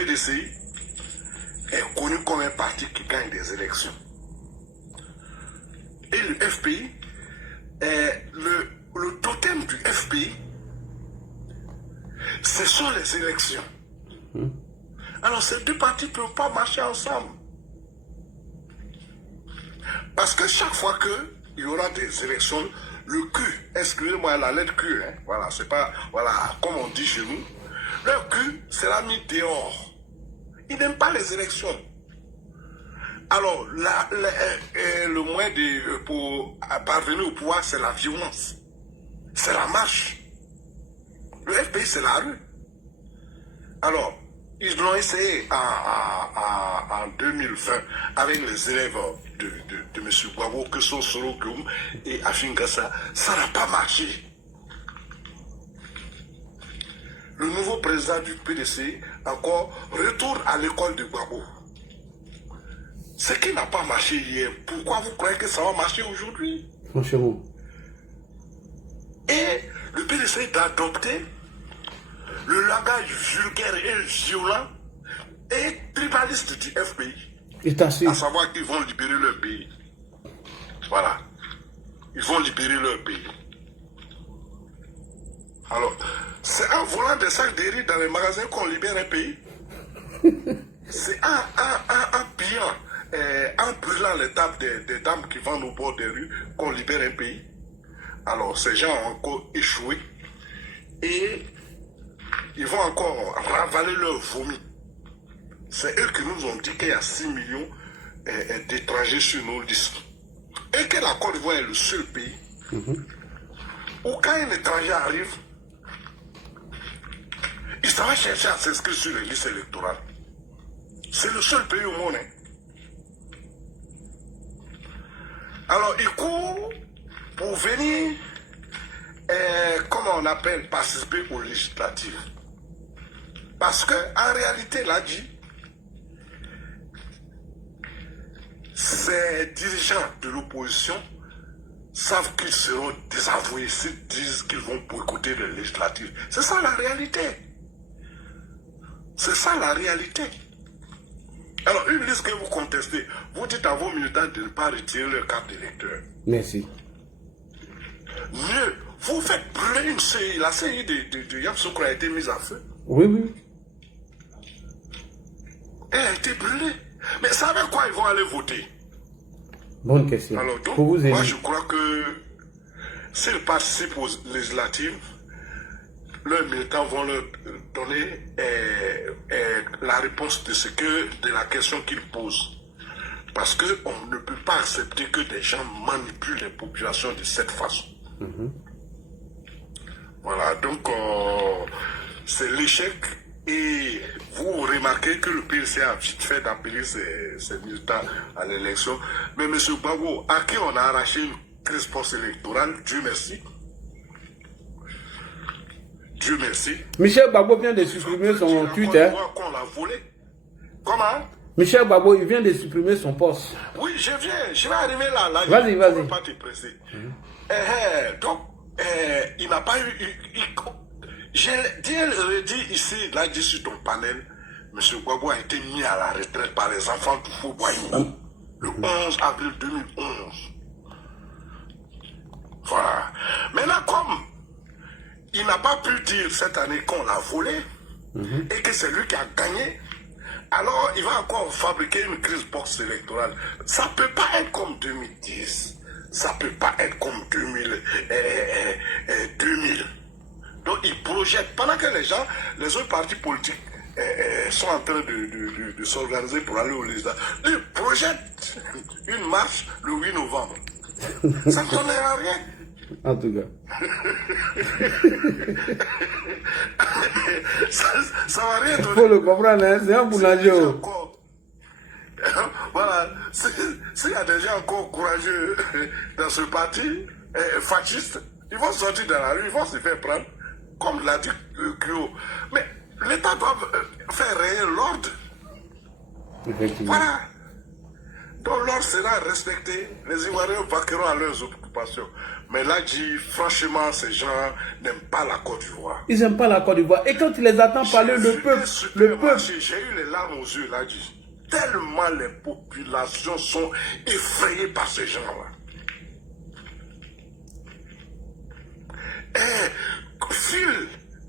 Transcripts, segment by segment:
PDC est connu comme un parti qui gagne des élections. Et le FPI, le totem du FPI, ce sont les élections. Alors ces deux partis ne peuvent pas marcher ensemble. Parce que chaque fois qu'il y aura des élections, le Q, excusez-moi la lettre Q, hein, voilà, c'est pas, voilà, comme on dit chez nous, le Q sera mis dehors. Il n'aime pas les élections. Alors, le moyen pour parvenir au pouvoir, c'est la violence. C'est la marche. Le FPI, c'est la rue. Alors, ils l'ont essayé en 2020 avec les élèves de M. Gbagbo, que sont Soro Koum et Afingassa. Ça n'a pas marché. Le nouveau président du PDC, encore, retourne à l'école de Gbagbo. Ce qui n'a pas marché hier, pourquoi vous croyez que ça va marcher aujourd'hui? Franchement. Et le PDC d'adopter le langage vulgaire et violent et tribaliste du FPI. À savoir qu'ils vont libérer leur pays. Voilà. Ils vont libérer leur pays. Alors, c'est en volant des sacs de riz dans les magasins qu'on libère un pays. C'est en pillant, en brûlant les tables des dames qui vendent au bord des rues qu'on libère un pays. Alors, ces gens ont encore échoué et ils vont encore ravaler leur vomi. C'est eux qui nous ont dit qu'il y a 6 millions d'étrangers sur nos listes. Et que la Côte d'Ivoire est le seul pays où quand un étranger arrive, il s'en va chercher à s'inscrire sur les listes électorales. C'est le seul pays au monde. Alors, il court pour venir, comment on appelle, participer aux législatives. Parce qu'en réalité, là, dit, ces dirigeants de l'opposition savent qu'ils seront désavoués s'ils disent qu'ils vont boycotter les législatives. C'est ça la réalité. C'est ça la réalité. Alors, une liste que vous contestez, vous dites à vos militants de ne pas retirer leur carte d'électeur. Merci. Mieux, vous faites brûler une CI. La CI de Yamoussoukro a été mise à feu. Oui, oui. Elle a été brûlée. Mais savez quoi ils vont aller voter? Bonne question. Alors, donc, pour vous aider. moi je crois que s'ils participent aux législatives, leurs militants vont leur donner la réponse de la question qu'ils posent. Parce qu'on ne peut pas accepter que des gens manipulent les populations de cette façon. Voilà, donc c'est l'échec. Et vous remarquez que le PLC a vite fait d'appeler ses militants à l'élection. Mais M. Gbagbo, à qui on a arraché une crise post-électorale, Dieu merci. Dieu merci. Michel Gbagbo vient de supprimer son Twitter. Qu'on l'a volé. Comment? Michel Gbagbo, il vient de supprimer son poste. Oui, je vais arriver là. Vas-y, vas-y. Je ne peux pas te presser. Donc, il n'a pas eu... J'ai dit ici, là, dit sur ton panel, M. Gbagbo a été mis à la retraite par les enfants du Fouboyou le 11 avril 2011. Voilà. Maintenant, comme il n'a pas pu dire cette année qu'on l'a volé et que c'est lui qui a gagné, alors il va encore fabriquer une crise post-électorale. Ça ne peut pas être comme 2010. Ça ne peut pas être comme 2000. Donc il projette, pendant que les autres partis politiques sont en train de s'organiser pour aller au législatif, ils projettent une marche le 8 novembre. Ça ne donnera rien. En tout cas. ça va rien donner. Il faut le comprendre, hein? C'est un boulanger. Voilà, s'il y a des gens encore courageux dans ce parti, fasciste, ils vont sortir dans la rue, ils vont se faire prendre. Comme l'a dit Kyo. Mais l'État doit faire régner l'ordre. Voilà. Donc l'ordre sera respecté. Les Ivoiriens vaqueront à leurs occupation. Mais là, dit, franchement, ces gens n'aiment pas la Côte d'Ivoire. Ils n'aiment pas la Côte d'Ivoire. Et quand tu les attends parler, le peuple. J'ai eu les larmes aux yeux, là, dit. Tellement les populations sont effrayées par ces gens-là.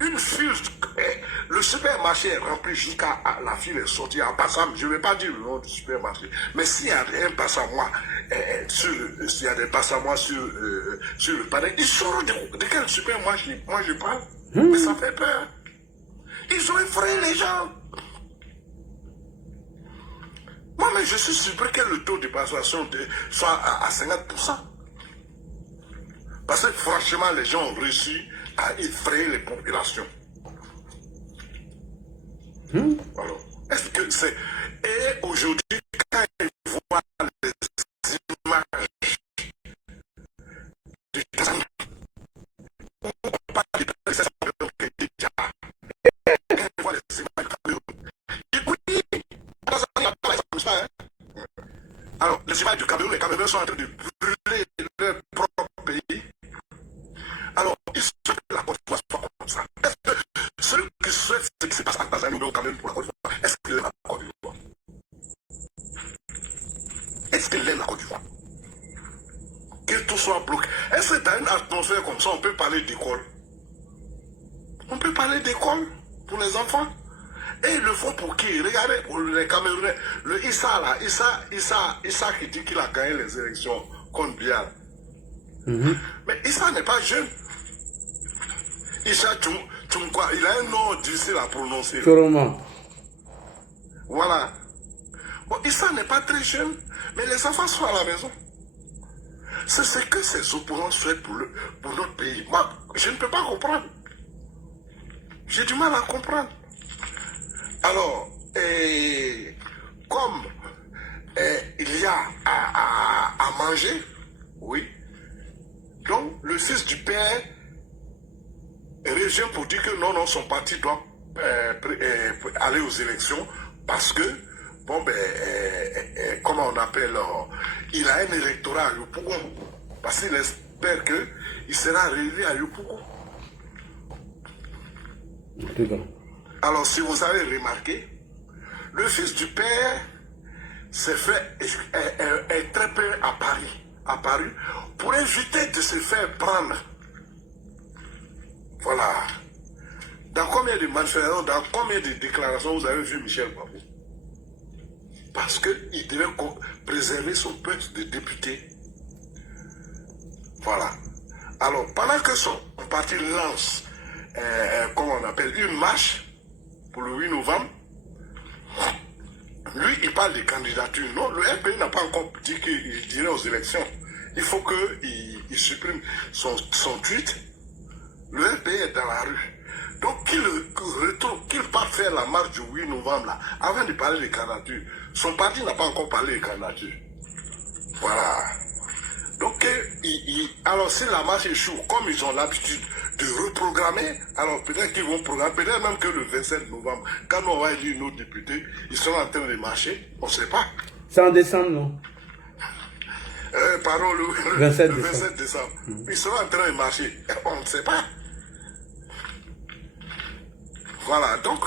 Une file, le supermarché est rempli jusqu'à la file est sortie en passant. Je ne vais pas dire le nom du supermarché, mais s'il y a un passant moi, s'il y a des passants moi sur le panel, ils sauront de quel supermarché moi je parle. Mais ça fait peur. Ils ont effrayé les gens. Moi, mais je suis surpris que le taux de passation soit à 50%. Parce que franchement, les gens ont réussi à effrayer les populations. Alors, est-ce que c'est... Et aujourd'hui, quand ils voient les images du Tanzanie, on parle de princesse qui était déjà. Quand ils voient les images du Cameroun, ils disent oui, Tanzanie n'a pas les ça, hein. Alors, les images du Cameroun, les Camerounais sont en train de brûler leur propre pays. Alors, ils souhaitent que la Côte d'Ivoire soit comme ça. Est-ce que celui qui souhaite ce qui se passe en Tanzanie ou quand même pour la Côte d'Ivoire, est-ce qu'il aime la Côte d'Ivoire? Est-ce qu'il aime la Côte d'Ivoire? Que tout soit bloqué. Est-ce que dans une atmosphère comme ça, on peut parler d'école? On peut parler d'école pour les enfants? Et ils le font pour qui? Regardez, pour les Camerounais. Le Issa là, Issa qui dit qu'il a gagné les élections contre Bial. Mais Issa n'est pas jeune. Issa Tchoumkwa, il a un nom difficile à prononcer. Voilà. Bon, Issa n'est pas très jeune, mais les enfants sont à la maison. C'est ce que ces opposants souhaitent pour notre pays. Moi, je ne peux pas comprendre. J'ai du mal à comprendre. Alors, comme il y a à manger, oui, donc le fils du père revient pour dire que non, son parti doit aller aux élections parce que, bon, comment on appelle, il a un électorat à Yopougon, parce qu'il espère qu'il sera réélu à Yopougon. Alors, si vous avez remarqué, le fils du père est très peu apparu pour éviter de se faire prendre. Voilà. Dans combien de manifestations, dans combien de déclarations vous avez vu Michel Babou? Parce qu'il devait préserver son poste de député. Voilà. Alors, pendant que son parti lance, comment on appelle, une marche pour le 8 novembre, lui, il parle de candidature. Non, le FPI n'a pas encore dit qu'il irait aux élections. Il faut qu'il supprime son tweet. Le FPI est dans la rue. Donc, qu'il parte faire la marche du 8 novembre, là, avant de parler de candidature. Son parti n'a pas encore parlé de candidature. Voilà. Donc, alors si la marche échoue, comme ils ont l'habitude de reprogrammer, alors peut-être qu'ils vont programmer, peut-être même que le 27 novembre, quand on va élire nos députés, ils seront en train de marcher, on ne sait pas. C'est en décembre, non? Pardon, le 27 décembre. Ils seront en train de marcher, on ne sait pas. Voilà, donc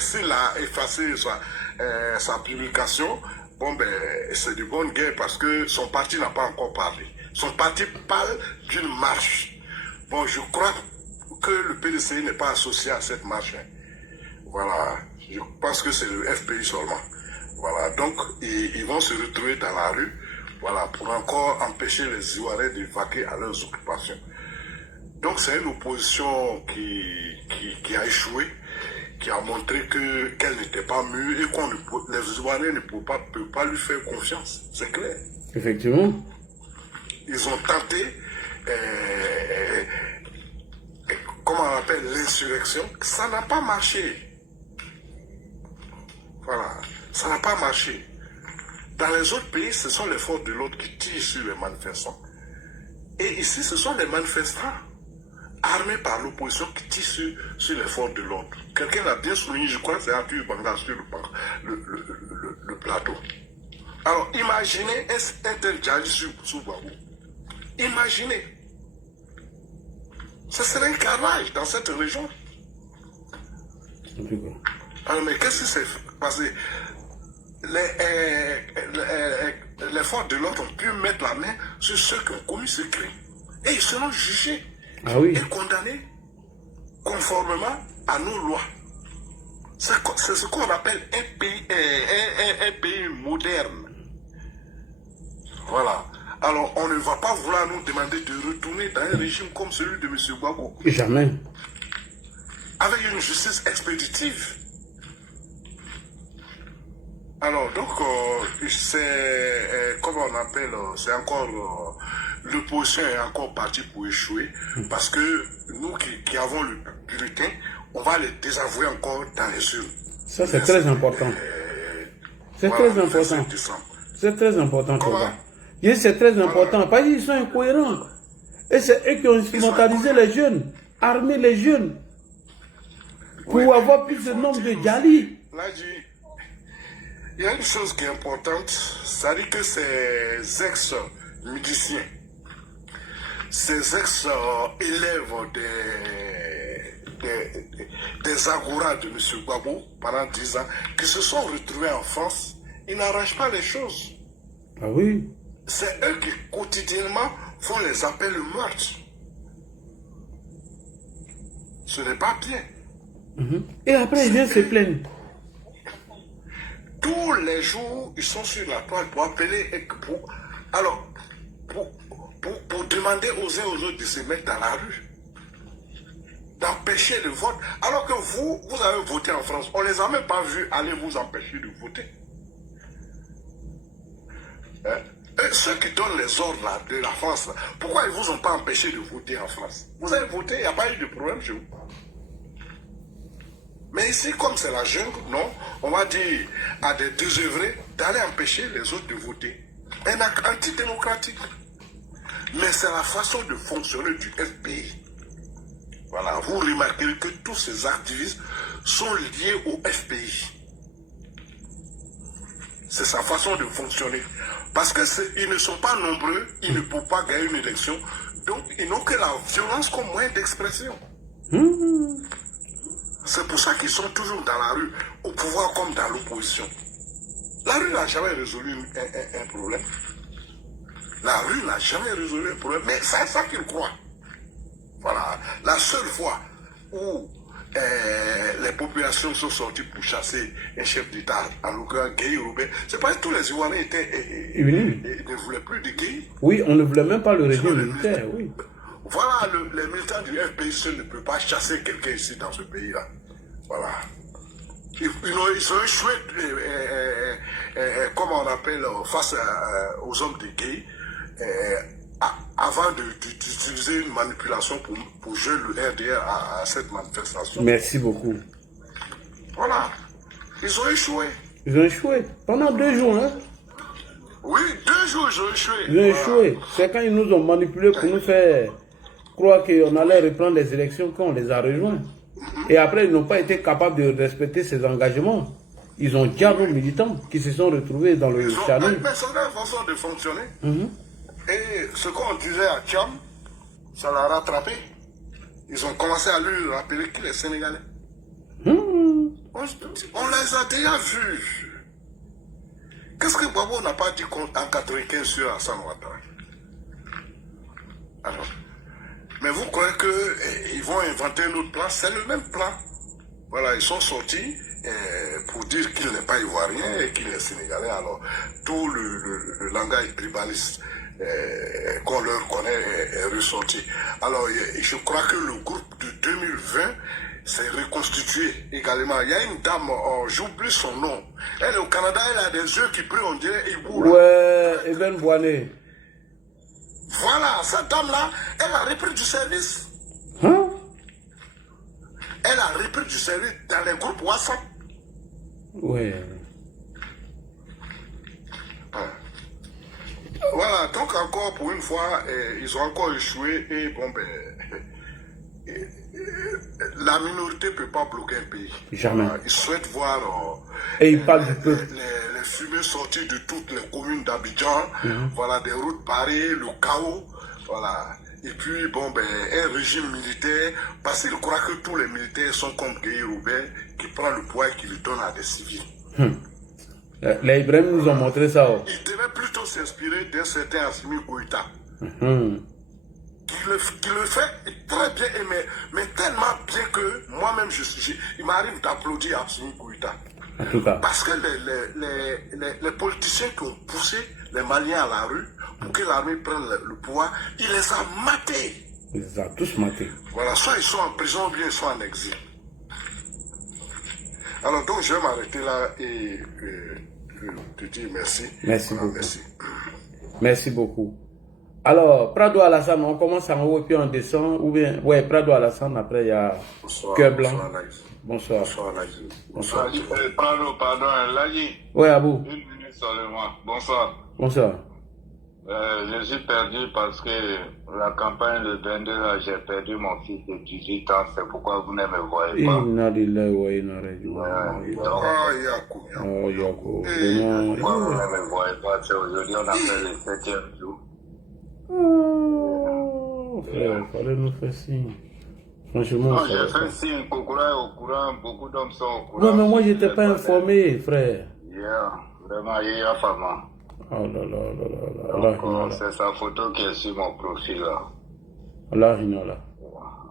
s'il a effacé sa publication, bon ben c'est de bonne guerre parce que son parti n'a pas encore parlé. Son parti parle d'une marche. Bon, je crois que le PDC n'est pas associé à cette marche. Voilà, je pense que c'est le FPI seulement. Voilà, donc ils vont se retrouver dans la rue, voilà, pour encore empêcher les Ivoiriens de vaquer à leurs occupations. Donc c'est une opposition qui a échoué, qui a montré qu'elle n'était pas mûre et que les Ivoiriens ne peuvent pas lui faire confiance. C'est clair. Effectivement. Ils ont tenté, comment on appelle, l'insurrection. Ça n'a pas marché. Voilà, ça n'a pas marché. Dans les autres pays, ce sont les forces de l'ordre qui tirent sur les manifestants. Et ici, ce sont les manifestants armés par l'opposition qui tirent sur les forces de l'ordre. Quelqu'un l'a bien souligné, je crois que c'est Arthur Banga sur le plateau. Alors, imaginez un tel djihadiste sous Babou. Imaginez. Ce serait un carnage dans cette région. Alors, mais qu'est-ce qui s'est passé? Les forces de l'ordre ont pu mettre la main sur ceux qui ont commis ce crime. Et ils seront jugés et condamnés conformément à nos lois. C'est ce qu'on appelle un pays moderne. Voilà. Alors, on ne va pas vouloir nous demander de retourner dans un régime comme celui de M. Gbagbo. Jamais. Avec une justice expéditive. Alors, donc, c'est, comment on appelle, c'est encore, l'opposition est encore partie pour échouer, parce que nous qui avons le bulletin, on va les désavouer encore dans les urnes. Ça, c'est très important. C'est très important. C'est très important, c'est très important, parce qu'ils sont incohérents. Et c'est eux qui ont instrumentalisé les jeunes, armé les jeunes, pour avoir plus de nombre de Djali. Là, il y a une chose qui est importante, c'est-à-dire que ces ex-musiciens, ces ex-élèves des agoras de M. Gbagbo pendant 10 ans, qui se sont retrouvés en France, ils n'arrangent pas les choses. Ah oui. C'est eux qui quotidiennement font les appels au meurtre. Ce n'est pas bien. Et après, ils viennent se plaindre. Tous les jours, ils sont sur la toile pour appeler et pour demander aux uns aux autres de se mettre dans la rue, d'empêcher le vote. Alors que vous avez voté en France, on ne les a même pas vus aller vous empêcher de voter. Et ceux qui donnent les ordres là, de la France, pourquoi ils ne vous ont pas empêché de voter en France? Vous avez voté, il n'y a pas eu de problème chez vous. Mais ici, comme c'est la jungle, non, on va dire à des désœuvrés d'aller empêcher les autres de voter. Un acte antidémocratique. Mais c'est la façon de fonctionner du FPI. Voilà, vous remarquerez que tous ces activistes sont liés au FPI. C'est sa façon de fonctionner. Parce qu'ils ne sont pas nombreux, ils ne peuvent pas gagner une élection. Donc, ils n'ont que la violence comme moyen d'expression. C'est pour ça qu'ils sont toujours dans la rue, au pouvoir comme dans l'opposition. La rue n'a jamais résolu un problème. La rue n'a jamais résolu un problème, mais c'est ça qu'ils croient. Voilà. La seule fois où les populations sont sorties pour chasser un chef d'État, en l'occurrence Gueye Roubaix, c'est parce que tous les Ivoiriens ne voulaient plus de Gueye. Oui, on ne voulait même pas le régime militaire, oui. Voilà, les militants du FPI ne peuvent pas chasser quelqu'un ici dans ce pays-là. Voilà. Ils ont échoué, comme on appelle, face aux hommes de Gueye, avant d'utiliser une manipulation pour jouer le RDR à cette manifestation. Merci beaucoup. Voilà. Ils ont échoué. Ils ont échoué. Pendant 2 jours, hein? Oui, 2 jours, ils ont échoué. Ils ont échoué. C'est quand ils nous ont manipulés pour nous faire croire qu'on allait reprendre les élections qu'on les a rejoints. Et après, ils n'ont pas été capables de respecter ces engagements. Ils ont diable aux militants qui se sont retrouvés dans le challenge. Mais c'est leur façon de fonctionner. Et ce qu'on disait à Tcham, ça l'a rattrapé. Ils ont commencé à lui rappeler qu'il est Sénégalais. On les a déjà vus. Qu'est-ce que Gbagbo n'a pas dit en 95 sur Hassan Ouattara? Alors, mais vous croyez qu'ils vont inventer un autre plan? C'est le même plan. Voilà, ils sont sortis pour dire qu'il n'est pas ivoirien et qu'il est sénégalais. Alors, tout le langage tribaliste qu'on leur connaît est ressorti. Alors, je crois que le groupe de 2020 s'est reconstitué également. Il y a une dame, j'oublie son nom. Elle, au Canada, elle a des yeux qui brillent, on dirait Ibou. Ouais, Eben Boané. Voilà, cette dame-là, elle a repris du service. Hein? Elle a repris du service dans les groupes WhatsApp. Ouais. Voilà, donc encore pour une fois, ils ont encore échoué et bon ben, la minorité ne peut pas bloquer un pays. Jamais. Voilà, ils souhaitent voir et ils parlent du peuple. Les fumées sorties de toutes les communes d'Abidjan, voilà, des routes barrées, le chaos. Voilà. Et puis, bon, ben, un régime militaire, parce qu'il croit que tous les militaires sont comme Guy Robert, qui prend le pouvoir et qui le donne à des civils. Les Ibrahim nous ont montré ça. Oh. Il devait plutôt s'inspirer d'un certain Assimi Goïta. Qui le fait très bien, mais tellement bien que moi-même, il m'arrive d'applaudir Assimi Goïta. En tout cas. Parce que les politiciens qui ont poussé les Maliens à la rue pour que l'armée prenne le pouvoir, il les a matés. Ils les ont tous matés. Voilà, soit ils sont en prison, ou bien ils sont en exil. Alors donc je vais m'arrêter là et te dire merci. Merci beaucoup. Merci. Merci beaucoup. Alors, Prado Alassane, on commence en haut et puis on descend. Ou bien, ouais, Prado Alassane, après il y a Cœur Blanc. Bonsoir. Bonsoir, Laji. Bonsoir. Pardon, Laji. Ouais, Abou. Une minute seulement. Bonsoir. Bonsoir. Je suis perdu parce que la campagne de 22 là, j'ai perdu mon fils de 18 ans, c'est pourquoi vous ne me voyez pas. Oh, Yako. Pourquoi vous ne me voyez pas? C'est aujourd'hui, on a fait le 7e jour. Oh, frère, fallait nous faire signe. Franchement, non, j'ai fait signe, Kokura est au courant, beaucoup d'hommes sont au courant. Non, mais moi, je n'étais pas informé, frère. Yeah, vraiment, il y a pas mal. Oh là là là là là. C'est sa photo qui est sur mon profil là. Allah inala.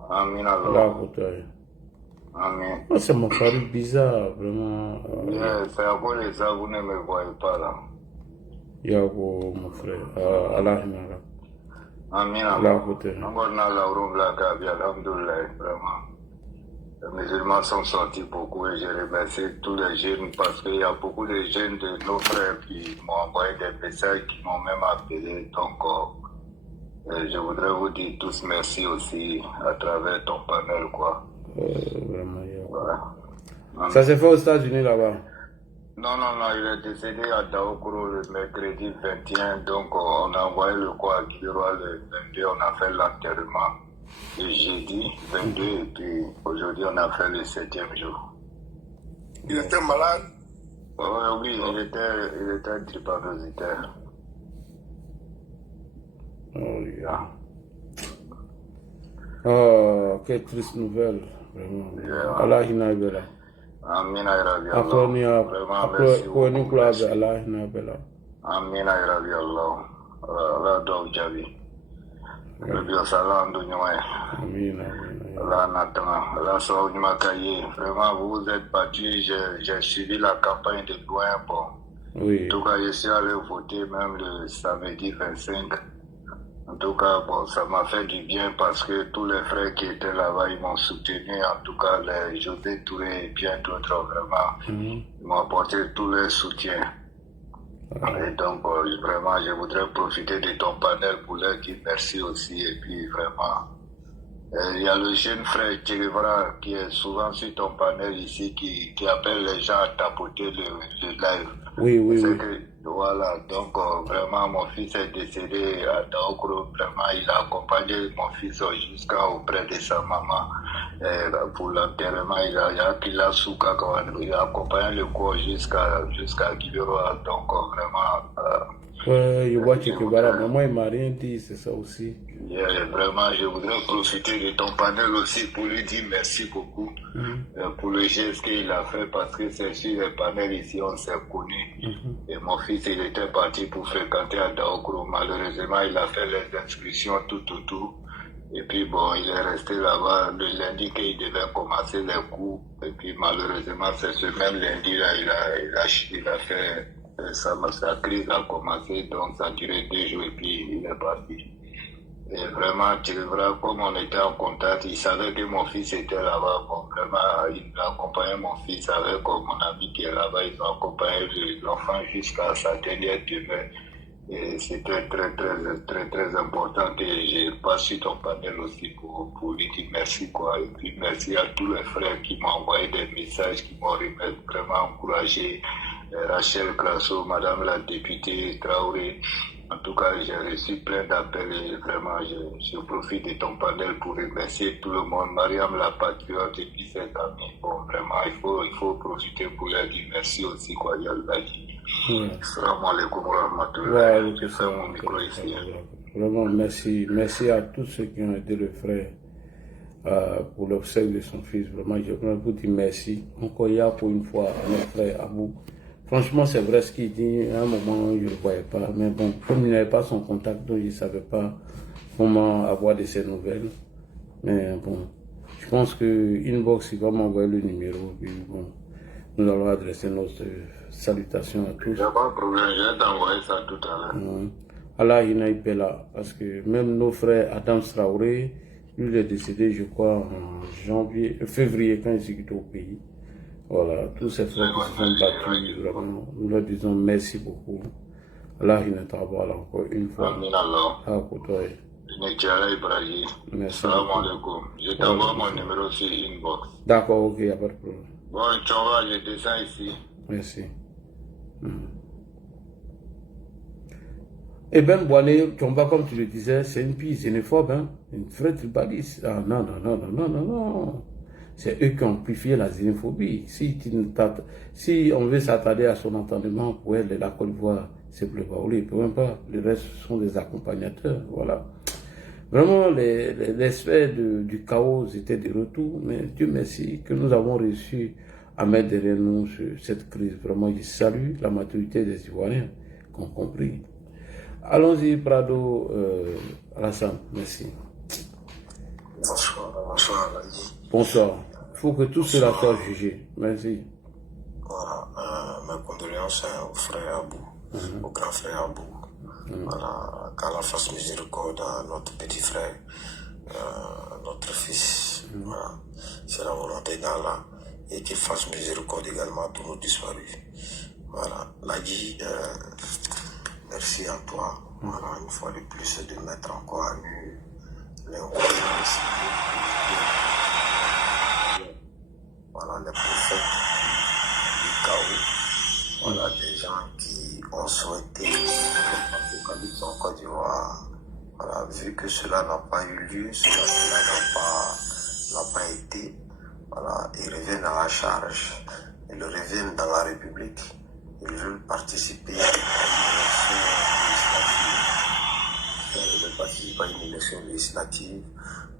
Amin Allah Allah. Amin. Oh, ça m'a paru bizarre, vraiment. Yeah, c'est à cause de ça vous ne me voyez pas là. Yako, mon frère. Allah inala. Amin Allah. Encore dans la roue la Gabi, alhamdoulilah, vraiment. Les musulmans sont sortis beaucoup et je remercie tous les jeunes parce qu'il y a beaucoup de jeunes de nos frères qui m'ont envoyé des messages, qui m'ont même appelé. Donc, je voudrais vous dire tous merci aussi à travers ton panel, quoi. Vraiment, Voilà. Ça s'est fait aux États-Unis là-bas? Non, il est décédé à Daokoro le mercredi 21, donc on a envoyé le corps à Guiroa le 22, on a fait l'enterrement. Le jeudi 22 et puis aujourd'hui on a fait le 7e jour. Il était malade? Oui, il était drépanocytaire. Oh, yeah. Oh, quelle triste nouvelle. Vraiment. Yeah. Allah inabela. Amin ayrabi Après, nous Allah. Allah inabela. Amin ayrabi Allah. Allah doit jabi. Le biosalan de Noé. Amin. Allah Nathan. Allah Saoudima Kaye. Vraiment, vous vous êtes battus. J'ai suivi la campagne de loin. Bon. Oui. En tout cas, je suis allé voter même le samedi 25. En tout cas, bon, ça m'a fait du bien parce que tous les frères qui étaient là-bas, ils m'ont soutenu. En tout cas, les José Touré et bien d'autres, vraiment, ils m'ont apporté tout leur soutien. Et donc, vraiment, je voudrais profiter de ton panel pour leur dire merci aussi. Et puis, vraiment, il y a le jeune frère Thierry qui est souvent sur ton panel ici, qui appelle les gens à tapoter le live. Oui. Voilà, donc vraiment mon fils est décédé à Daokro, vraiment il a accompagné mon fils jusqu'à auprès de sa maman pour l'enterrement, il a pris la souka, il a accompagné le corps jusqu'à Guibero, donc vraiment... je vois que maman il m'a rien dit, c'est ça aussi. Vraiment, je voudrais profiter de ton panel aussi pour lui dire merci beaucoup pour le geste qu'il a fait parce que c'est sur les panels ici, on s'est connus. Et mon fils, il était parti pour fréquenter à Daokro. Malheureusement, il a fait les inscriptions tout. Et puis bon, il est resté là-bas le lundi qu'il devait commencer les cours. Et puis malheureusement, c'est ce même lundi-là, il a fait sa crise a commencé, donc ça a duré 2 jours et puis il est parti. Et vraiment, tu verras, comme on était en contact, il savait que mon fils était là-bas. Bon, vraiment, il a accompagné mon fils avec mon ami qui est là-bas. Ils ont accompagné l'enfant jusqu'à sa dernière demeure. Et c'était très important. Et j'ai passé ton panel aussi pour lui dire merci, quoi. Et puis merci à tous les frères qui m'ont envoyé des messages, qui m'ont vraiment encouragé. Rachel Grasso, Madame la députée Traoré. En tout cas, j'ai reçu plein d'appels et vraiment, je profite de ton panel pour remercier tout le monde. Mariam la patriote et puis ses amis. Bon, vraiment, il faut profiter pour leur dire merci aussi, quoi. Il y a le Salam alaikum wa rahmatullahi. Je fais mon micro ici. Vraiment, merci. Merci à tous ceux qui ont aidé le frère pour l'obsèque de son fils. Vraiment, je voudrais vous dire merci. Encore hier, pour une fois, à notre frère Abou. Franchement, c'est vrai ce qu'il dit. À un moment, je ne le voyais pas. Mais bon, comme il n'avait pas son contact, donc je ne savais pas comment avoir de ses nouvelles. Mais bon, je pense que Inbox, il va m'envoyer le numéro. Puis bon, nous allons adresser notre salutation à tous. Il n'y a pas de problème, je vais t'envoyer ça tout à l'heure. Allah Inaïpela, parce que même nos frères Adam Traoré, lui il est décédé, je crois, en février, quand il s'est quitté au pays. Voilà, tous ces frères qui se sont battus, vraiment, nous leur disons merci beaucoup. Allah Inaïpela, encore une fois. Amin Allah. Ah, pour toi. Nektiara Ibrahim. Merci. Salam alaikum. Je t'envoie mon numéro sur Inbox. D'accord, ok, il n'y a pas de problème. Bon, tu vois, je descends ici. Merci. Et Ben Boané, Tomba, comme tu le disais, c'est une piste xénophobe, hein? Une vraie tribaliste. Ah non, non, non, non, non, non, non. C'est eux qui ont amplifié la xénophobie. Si on veut s'attarder à son entendement, pour elle, la Côte d'Ivoire, c'est plus Baoulé, il ne peut même pas. Le reste sont des accompagnateurs, voilà. Vraiment, les sphères du chaos étaient de retour, mais Dieu merci que nous avons réussi à mettre derrière nous cette crise. Vraiment, je salue la maturité des Ivoiriens qui ont compris. Allons-y, Prado Alassane, merci. Bonsoir, bonsoir, Ladi. Bonsoir. Il faut que tout cela soit jugé. Merci. Voilà, mes condoléances au frère Abou, au grand frère Abou. Voilà, qu'Allah fasse miséricorde à notre petit frère, notre fils. Voilà, c'est la volonté d'Allah. Et qu'il fasse miséricorde également à tous nos disparus. Voilà, Ladi, merci à toi. Voilà, une fois de plus, de mettre encore à nu les voilà, les prophètes du chaos. Voilà, des gens qui ont souhaité l'apocalypse en Côte d'Ivoire. Voilà, vu que cela n'a pas eu lieu, cela n'a pas été. Voilà, ils reviennent à la charge. Ils reviennent dans la République. Ils veulent participer à une élection législative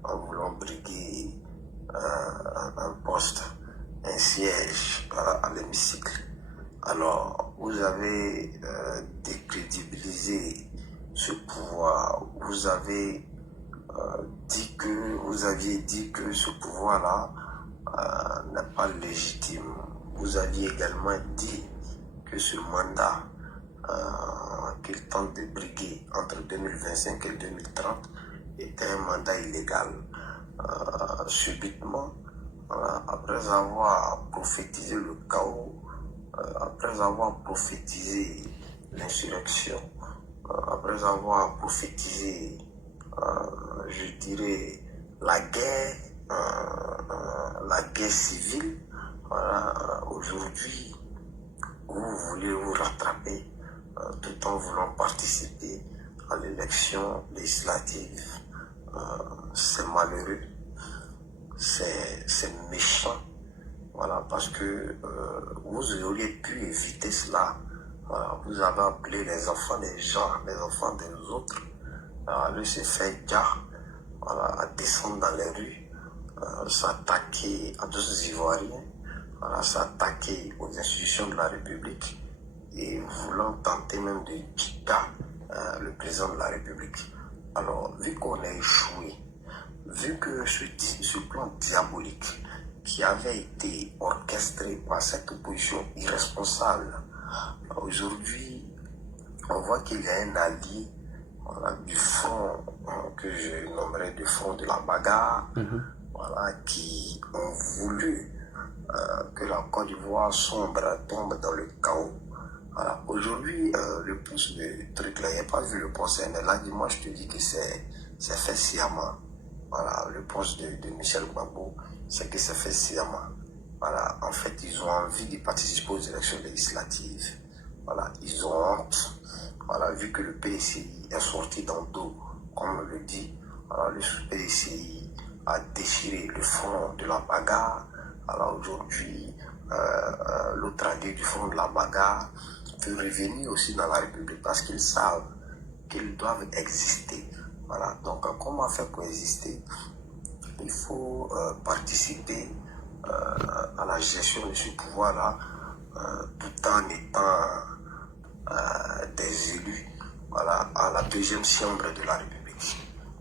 en voulant briguer un poste, un siège à l'hémicycle. Alors, vous avez décrédibilisé ce pouvoir. Vous avez aviez dit que ce pouvoir-là n'est pas légitime. Vous aviez également dit que ce mandat qu'il tente de briguer entre 2025 et 2030 était un mandat illégal. Subitement, après avoir prophétisé le chaos, après avoir prophétisé l'insurrection, après avoir prophétisé, je dirais, la guerre civile, voilà, aujourd'hui, vous voulez vous rattraper tout en voulant participer à l'élection législative. C'est malheureux, c'est méchant, voilà, parce que vous auriez pu éviter cela. Voilà, vous avez appelé les enfants des gens, les enfants des autres, à se faire gare, voilà, à descendre dans les rues, s'attaquer à tous les Ivoiriens, voilà, s'attaquer aux institutions de la République et voulant tenter même de quitter le président de la République. Alors, vu qu'on a échoué, vu que ce plan diabolique qui avait été orchestré par cette opposition irresponsable, aujourd'hui, on voit qu'il y a un allié, voilà, du front que je nommerais du front de la bagarre, voilà, qui ont voulu que la Côte d'Ivoire tombe dans le chaos. Voilà. Aujourd'hui, le poste de truc là, il n'y a pas vu le poste, mais là, dis-moi, je te dis que c'est fait sciemment. Voilà, le poste de Michel Gbagbo, c'est que c'est fait sciemment. Voilà, en fait, ils ont envie de participer aux élections législatives. Voilà, ils ont honte. Voilà, vu que le PCI est sorti dans le dos, comme on le dit, voilà, le PCI a déchiré le front de la bagarre. Alors aujourd'hui, l'autre allié du front de la bagarre veut revenir aussi dans la République parce qu'ils savent qu'ils doivent exister. Voilà, donc comment faire pour exister? Il faut participer à la gestion de ce pouvoir-là, tout en étant des élus, voilà, à la deuxième chambre de la République.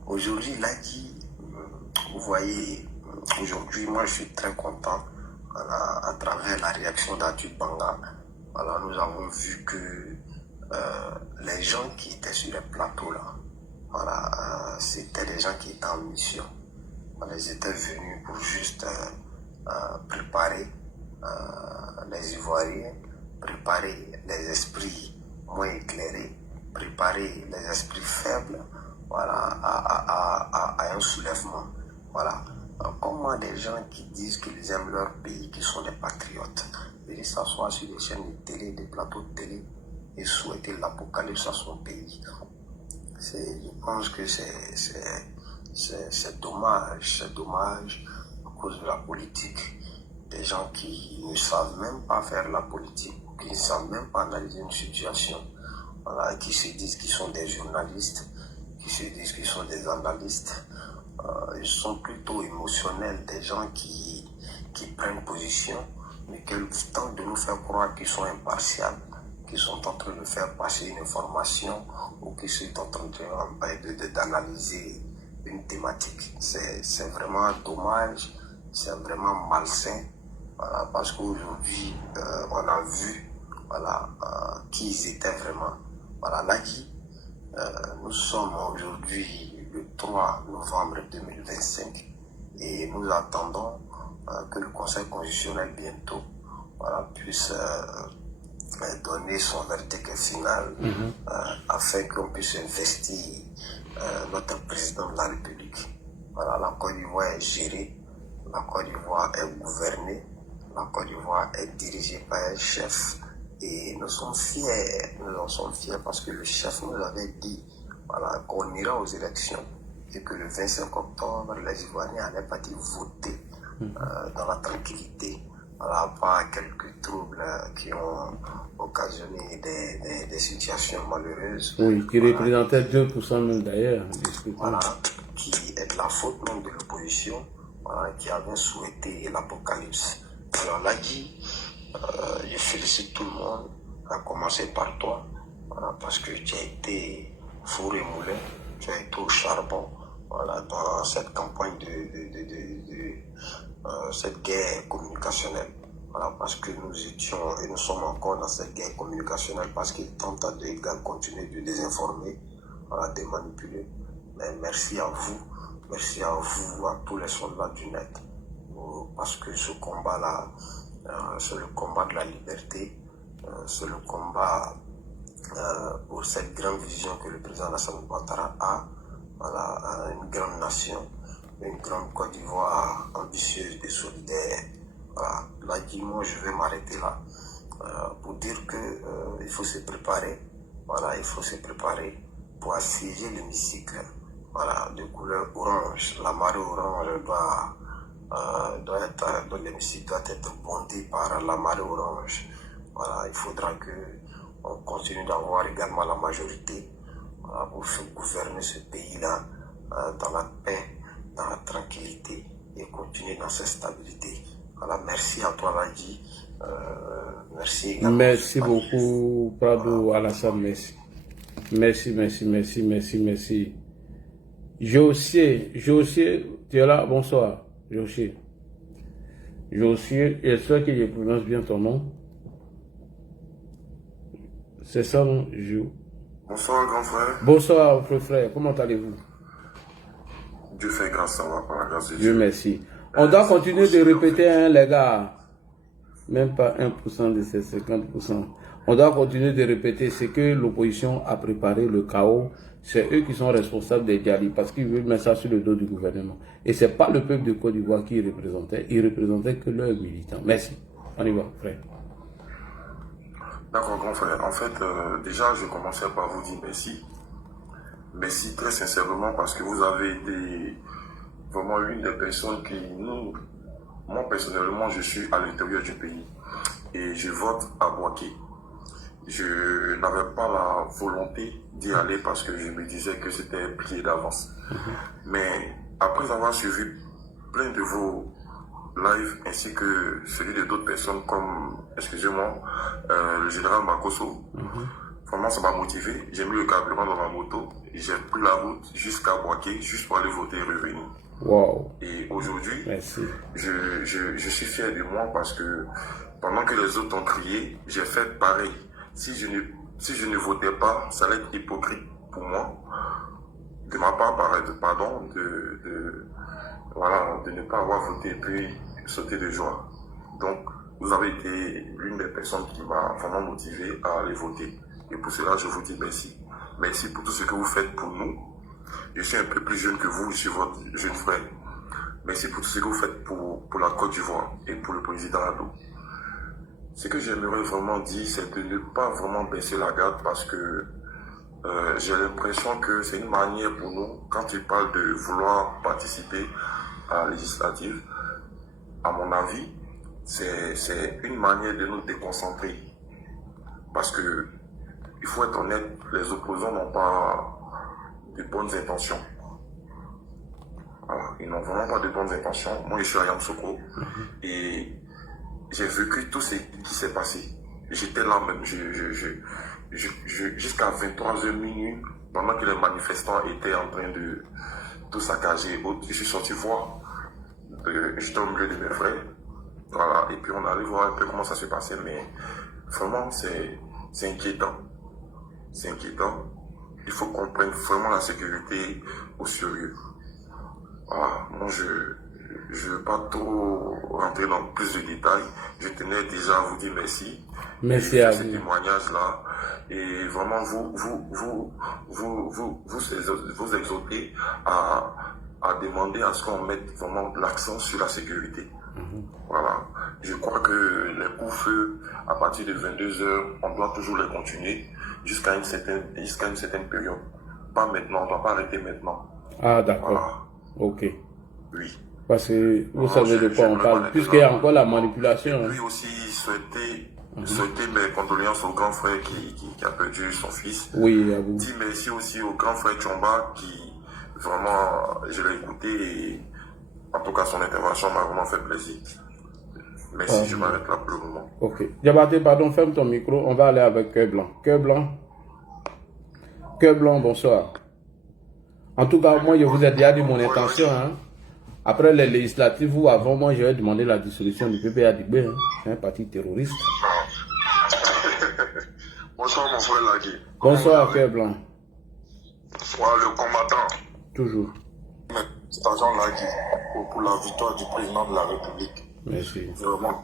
Aujourd'hui, là, vous voyez, aujourd'hui, moi, je suis très content, voilà, à travers la réaction d'Atude Banga. Voilà, nous avons vu que les gens qui étaient sur les plateaux là, voilà, c'était des gens qui étaient en mission. Voilà, ils étaient venus pour juste préparer les Ivoiriens, préparer les esprits moins éclairés, préparer les esprits faibles, voilà, à un soulèvement. Voilà. Comment des gens qui disent qu'ils aiment leur pays, qui sont des patriotes, venir s'asseoir sur des chaînes de télé, des plateaux de télé et souhaiter l'apocalypse à son pays. Je pense que c'est dommage à cause de la politique. Des gens qui ne savent même pas faire la politique, qui ne savent même pas analyser une situation, voilà, qui se disent qu'ils sont des journalistes, qui se disent qu'ils sont des analystes. Ils sont plutôt émotionnels, des gens qui prennent position, mais qui tentent de nous faire croire qu'ils sont impartiaux, qu'ils sont en train de faire passer une information ou qu'ils sont en train d'analyser une thématique. C'est vraiment dommage, c'est vraiment malsain, voilà, parce qu'aujourd'hui, on a vu, voilà, qui ils étaient vraiment. Voilà, là, nous sommes aujourd'hui le 3 novembre 2025 et nous attendons que le Conseil constitutionnel bientôt, voilà, puisse donner son verdict final afin qu'on puisse investir notre président de la République. Voilà, la Côte d'Ivoire est gérée, la Côte d'Ivoire est gouvernée, la Côte d'Ivoire est dirigée par un chef et nous en sommes fiers parce que le chef nous avait dit, voilà, qu'on ira aux élections et que le 25 octobre, les Ivoiriens allaient partir voter dans la tranquillité, voilà, pas quelques troubles qui ont occasionné des situations malheureuses. Oui, qui représentaient 2% même d'ailleurs. Voilà, qui est de la faute même de l'opposition, voilà, qui avait souhaité l'apocalypse. Alors là, je félicite tout le monde, à commencer par toi, voilà, parce que tu as été four et moulin, tu as été au charbon, voilà, dans cette campagne cette guerre communicationnelle. Voilà, parce que nous étions et nous sommes encore dans cette guerre communicationnelle parce qu'ils tentent de continuer de désinformer, voilà, de manipuler. Mais merci à vous, à tous les soldats du net, parce que ce combat-là, c'est le combat de la liberté, c'est le combat pour cette grande vision que le président Alassane Ouattara a, voilà, une grande nation, une grande Côte d'Ivoire ambitieuse et solidaire. Voilà, là, moi je vais m'arrêter là pour dire que il faut se préparer, voilà, il faut se préparer pour assiéger l'hémicycle, voilà, de couleur orange. La marée orange l'hémicycle doit être bondé par la marée orange. Voilà, il faudra qu'on continue d'avoir également la majorité, voilà, pour faire gouverner ce pays-là dans la paix, dans la tranquillité et continuer dans cette stabilité. Voilà, merci à toi, Ladi. Merci également. Merci beaucoup, Prado Alassane, merci. Merci. Jossier, tu es là, bonsoir, Jossier. J'espère que je prononce bien ton nom. C'est ça, non, Jo? Bonsoir, grand frère. Bonsoir, frère, comment allez-vous? Dieu fait grâce, ça va, par la grâce de Dieu merci. On doit continuer de répéter, hein, les gars. Même pas 1% de ces 50%. On doit continuer de répéter ce que l'opposition a préparé, le chaos. C'est eux qui sont responsables des Djali parce qu'ils veulent mettre ça sur le dos du gouvernement. Et ce n'est pas le peuple de Côte d'Ivoire qui représentait. Ils représentaient que leurs militants. Merci. On y va, frère. D'accord, grand frère. En fait, déjà, je commençais par vous dire merci. Merci très sincèrement parce que vous avez été vraiment une des personnes qui moi personnellement, je suis à l'intérieur du pays et je vote à Bouaké. je n'avais pas la volonté d'y aller parce que je me disais que c'était plié d'avance. Mais après avoir suivi plein de vos lives ainsi que celui de d'autres personnes comme, excusez-moi, le général Makoso, vraiment ça m'a motivé. J'ai mis le carburant dans ma moto et j'ai pris la route jusqu'à Boaké juste pour aller voter et revenir. Wow. Et aujourd'hui, Merci. je suis fier de moi parce que pendant que les autres ont crié, j'ai fait pareil. Si je ne votais pas, ça allait être hypocrite pour moi, de ma part, pardon, de ne pas avoir voté et puis sauter de joie. Donc, vous avez été l'une des personnes qui m'a vraiment motivé à aller voter. Et pour cela, je vous dis merci. Merci pour tout ce que vous faites pour nous. Je suis un peu plus jeune que vous, je suis votre jeune frère. Merci pour tout ce que vous faites pour la Côte d'Ivoire et pour le président Addo. Ce que j'aimerais vraiment dire, c'est de ne pas vraiment baisser la garde parce que j'ai l'impression que c'est une manière pour nous, quand tu parles de vouloir participer à la législative, à mon avis, c'est une manière de nous déconcentrer. Parce que, il faut être honnête, les opposants n'ont pas de bonnes intentions. Voilà, ils n'ont vraiment pas de bonnes intentions. Moi, je suis à Yamoussoukro et j'ai vécu tout ce qui s'est passé. J'étais là même, jusqu'à 23h minuit, pendant que les manifestants étaient en train de tout saccager. Je suis sorti voir, j'étais au milieu de mes frères, voilà, et puis on allait voir un peu comment ça se passait, mais vraiment c'est inquiétant. C'est inquiétant. Il faut qu'on prenne vraiment la sécurité au sérieux. Voilà, moi je ne veux pas trop rentrer dans plus de détails. Je tenais déjà à vous dire merci. Merci à vous. Ce témoignage-là. Et vraiment vous exhorter à demander à ce qu'on mette vraiment l'accent sur la sécurité. Voilà. Je crois que les coups-feux, à partir de 22h, on doit toujours les continuer jusqu'à une certaine période. Pas maintenant, on ne doit pas arrêter maintenant. Ah, d'accord. Voilà. Ok. Oui. Parce que vous savez de quoi on parle, puisqu'il y a encore la manipulation. Lui aussi souhaitait mes condoléances au grand frère qui a perdu son fils. Oui, à vous. Dis merci aussi au grand frère Tchomba qui, vraiment, je l'ai écouté et en tout cas son intervention m'a vraiment fait plaisir. Merci, je m'arrête là pour le moment. Ok. Diabaté, pardon, ferme ton micro, on va aller avec Cœur Blanc. Cœur Blanc. Cœur Blanc, bonsoir. En tout cas, moi, je vous ai déjà dit mon intention. Hein. Après les législatives, vous, avant moi, j'avais demandé la dissolution du PPA d'Igbe. Hein. C'est un parti terroriste. Bonsoir, mon frère Lagui. Bonsoir, Cœur Blanc. Bonsoir, le combattant. Toujours. C'est agent Lagui pour la victoire du président de la République. Merci. Vraiment,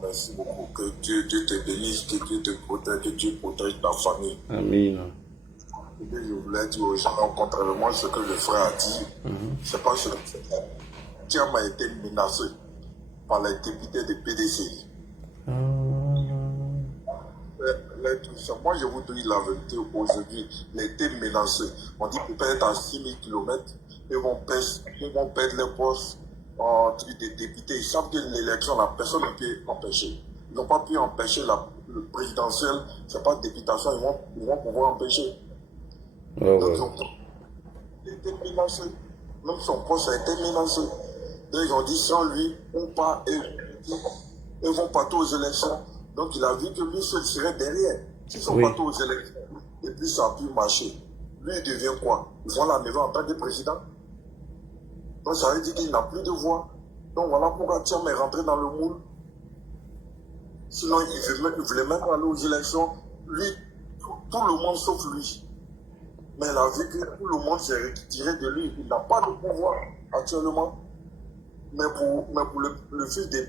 merci beaucoup. Que Dieu te bénisse, que Dieu te protège, que Dieu protège ta famille. Amen. Je voulais dire aux gens, contrairement à ce que le frère a dit, c'est pas ce que Thiam a été menacé par les députés de PDC. Moi, je vous dis la vérité aujourd'hui, il a été menacé. On dit peut-être à 6000 km, ils vont perdre les postes en truc des députés. Ils savent que l'élection, la personne ne peut empêcher. Ils n'ont pas pu empêcher le présidentiel, c'est pas députation, ils vont pouvoir empêcher. Donc, il a été menacé. Même son poste a été menacé. Donc, ils ont dit sans lui, on part et ils vont partir aux élections. Donc, il a vu que lui seul serait derrière. S'ils sont partis aux élections, et puis ça a pu marcher. Lui, il devient quoi? Ils vont l'enlever en tant que président. Donc, ça veut dire qu'il n'a plus de voix. Donc, voilà pourquoi Thiam est rentré dans le moule. Sinon, il voulait même aller aux élections. Lui, tout le monde sauf lui. Mais il a vu que tout le monde s'est retiré de lui. Il n'a pas de pouvoir actuellement. Mais pour le fils de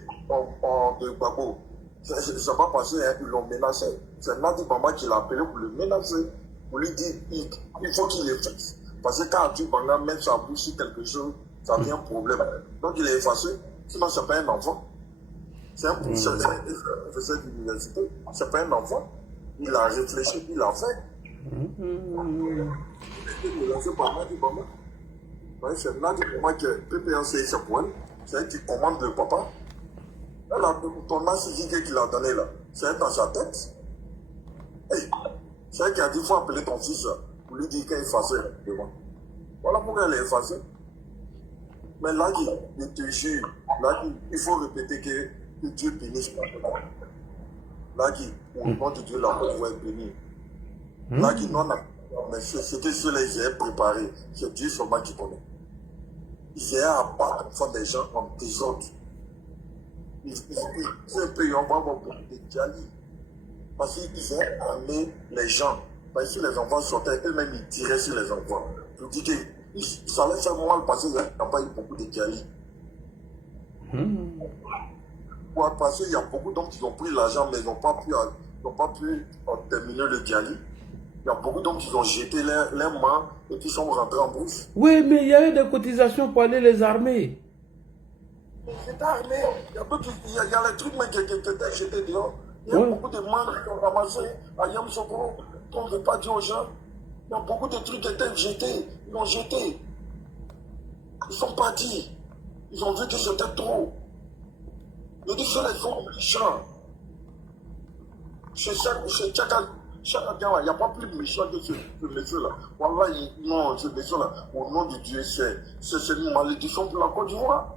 Babo, ça n'a pas passé, hein, ils l'ont menacé. C'est Nadi Bamba qui l'a appelé pour le menacer. Pour lui dire il faut qu'il efface. Parce que quand Atu Banga met sa bouche sur quelque chose, ça devient un problème. Donc il est effacé. Sinon, ce n'est pas un enfant. C'est un professeur d'université. Ce n'est pas un enfant. Il a réfléchi, il a fait. Il a été menacé par Nadi Bamba. C'est Nadi Bamba qui est PPNC, c'est pour elle. C'est elle qui commande le papa. Ton massivité qu'il a donné là, c'est dans sa tête. Hey, c'est elle qui a dit qu'il faut appeler ton fils pour lui dire qu'il est effacé devant. Voilà pourquoi elle est effacée. Mais là, je te jure, là, il faut répéter que Dieu bénisse. Là, au nom de Dieu, la pauvre est bénie. Là, non, mais ce que ceux-là ont préparé, c'est Dieu seulement qui connaît. Ils ont à battre enfin des gens en désordre. C'est un peu, on va avoir beaucoup de dialyse. Parce qu'ils ont amené les gens. Parce que les enfants sortaient, eux-mêmes, ils tiraient sur les enfants. Je dis que ça allait faire mal parce qu'il n'y a pas eu beaucoup de dialyse. Parce qu'il y a beaucoup d'hommes qui ont pris l'argent, mais ils n'ont pas pu terminer le dialyse. Il y a beaucoup d'hommes qui ont jeté leurs mains et qui sont rentrés en bourse. Oui, mais il y a eu des cotisations pour aller les armer. C'est armé. Il y a les trucs qui étaient jetés dehors. Il y a beaucoup de mains qui ont ramassé à Yamsokro, qu'on ne veut pas dire aux gens. Il y a beaucoup de trucs qui étaient jetés. Ils l'ont jeté. Ils sont partis. Ils ont vu que c'était trop. Je dis que les gens méchants. C'est Tchakal. Il n'y a pas plus méchant que ce monsieur-là. Voilà, non, ce monsieur-là, au nom de Dieu, c'est une malédiction pour la Côte d'Ivoire.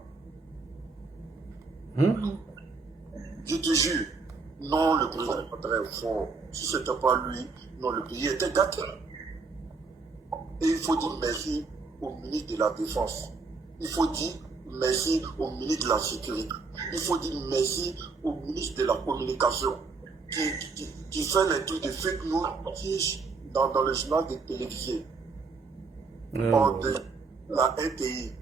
Je te jure, non, le président est pas très fort. Si ce n'était pas lui, non, le pays était gâté. Et il faut dire merci au ministre de la Défense. Il faut dire merci au ministre de la Sécurité. Il faut dire merci au ministre de la Communication. Qui fait les trucs de fake news dans le journal de télévisé. De la RTI,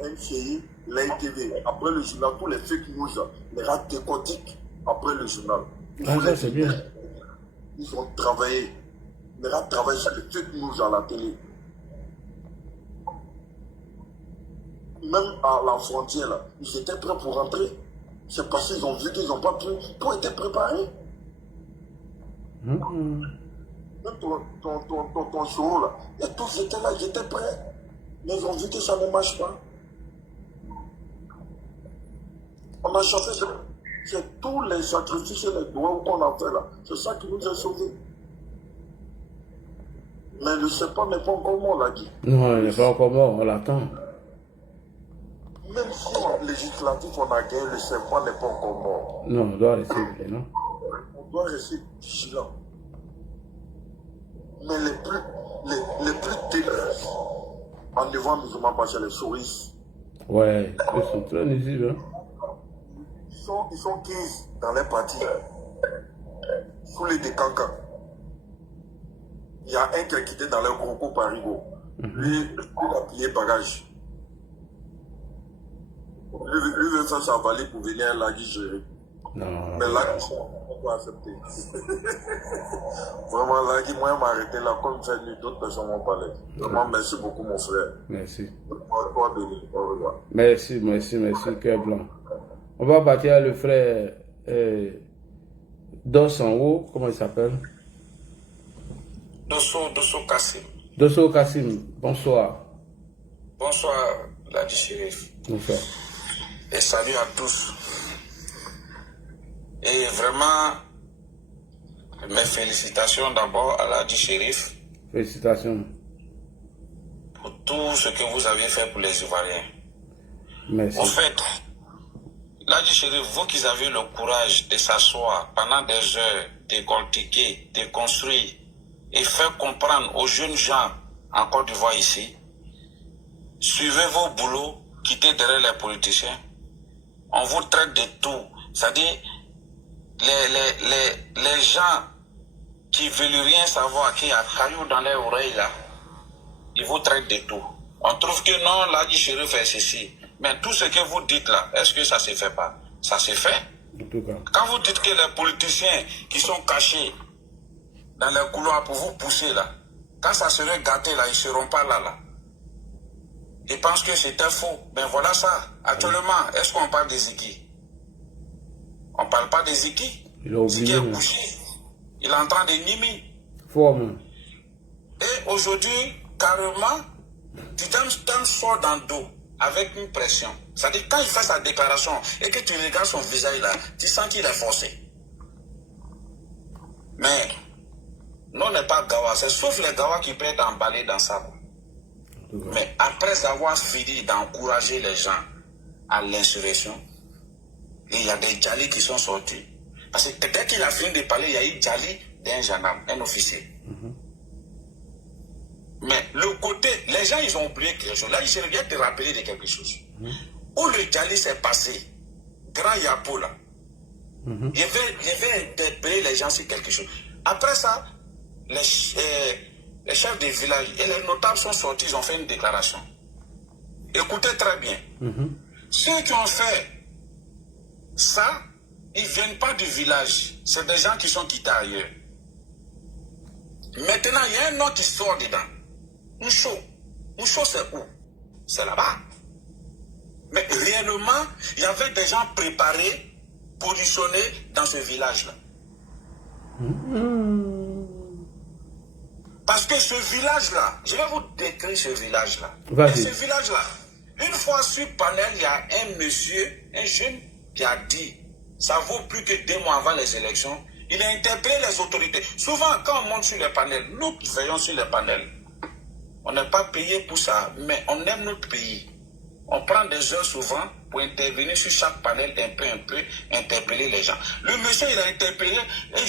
NCI, l'ITV. Après le journal, tous les fake news, les rats décortiquent après le journal. Ça, c'est bien. Ils ont travaillé. Les rats travaillent sur les fake news à la télé. Même à la frontière, là, ils étaient prêts pour rentrer. C'est parce qu'ils ont vu qu'ils n'ont pas pu. Tout était préparé. Même ton show là, et tous étaient là, ils étaient prêts. Mais ils ont vu que ça ne marche pas. On a chanté, c'est tous les sacrifices et les doigts qu'on a fait là. C'est ça qui nous a sauvés. Mais le serpent n'est pas encore mort, l'a dit. Non, il n'est pas encore mort, on l'attend. Même si en législatif on a gagné, le serpent n'est pas encore mort. Non, on doit rester vigilant. On doit rester vigilant. Mais les plus ténèbres en devant musulmans, c'est les souris. Ouais, ils sont très nuisibles. Ils sont 15 dans les partis. Sous les décancans. Il y a un qui a quitté dans le groupe Parigo. Lui, il a plié bagage. Lui veut faire sa valise pour venir à la gérer. Non. Mais là, on peut accepter. Vraiment, là, moi, je m'arrêter là, comme ça, d'autres personnes m'ont parlé. Vraiment, merci beaucoup, mon frère. Merci. Toi, béni. Au revoir. Merci, cœur blanc. On va partir à le frère Dos en haut, comment il s'appelle? Dosso Kassim. Dosso Kassim, bonsoir. Bonsoir, Ladi Chérif. Bonsoir. Et salut à tous. Et vraiment, mes félicitations d'abord à Ladi Chérif. Félicitations. Pour tout ce que vous avez fait pour les Ivoiriens. Merci. En fait, Ladi Chérif, vous qui avez le courage de s'asseoir pendant des heures, décortiquer, déconstruire et faire comprendre aux jeunes gens en Côte d'Ivoire ici, suivez vos boulots, quittez derrière les politiciens. On vous traite de tout. C'est-à-dire, les gens qui veulent rien savoir, qui a caillou dans les oreilles là, ils vous traitent de tout. On trouve que non, Ladi Chérif fait ceci. Mais tout ce que vous dites là, est-ce que ça se fait pas? Ça se fait. En tout cas. Quand vous dites que les politiciens qui sont cachés dans les couloirs pour vous pousser là, quand ça serait gâté là, ils ne seront pas là. Ils pensent que c'était faux. Ben voilà ça. Actuellement, est-ce qu'on parle des Ziki? On ne parle pas des Ziki. Il a oublié. Ziki est couché. Il est en train de nimer. Forme. Et aujourd'hui, carrément, tu t'en sors dans le dos avec une pression. C'est-à-dire quand il fait sa déclaration et que tu regardes son visage là, tu sens qu'il est forcé. Mais Nous, on n'est pas Gawa. C'est sauf les Gawa qui peuvent être emballés dans ça. Mais après avoir fini d'encourager les gens à l'insurrection, il y a des Djali qui sont sortis. Parce que dès qu'il a fini de parler, il y a eu Djali d'un gendarme, un officier. Mais le côté, les gens, ils ont oublié quelque chose. Là, je viens te rappeler de quelque chose. Où le Djali s'est passé, Grand Yapo, là, il avait interpellé les gens sur quelque chose. Après ça, les chefs des villages et les notables sont sortis, ils ont fait une déclaration. Écoutez très bien. Ceux qui ont fait ça, ils ne viennent pas du village. C'est des gens qui sont quittés ailleurs. Maintenant, il y a un nom qui sort dedans. Moucho. Moucho, c'est où? C'est là-bas. Mais réellement, il y avait des gens préparés, positionnés dans ce village-là. Parce que ce village-là, je vais vous décrire ce village-là. Et ce village-là, une fois sur panel, il y a un monsieur, un jeune, qui a dit, ça vaut plus que 2 mois avant les élections. Il a interpellé les autorités. Souvent, quand on monte sur les panels, nous qui veillons sur les panels, on n'est pas payé pour ça, mais on aime notre pays. On prend des heures souvent pour intervenir sur chaque panel, un peu, interpeller les gens. Le monsieur, il a interpellé, et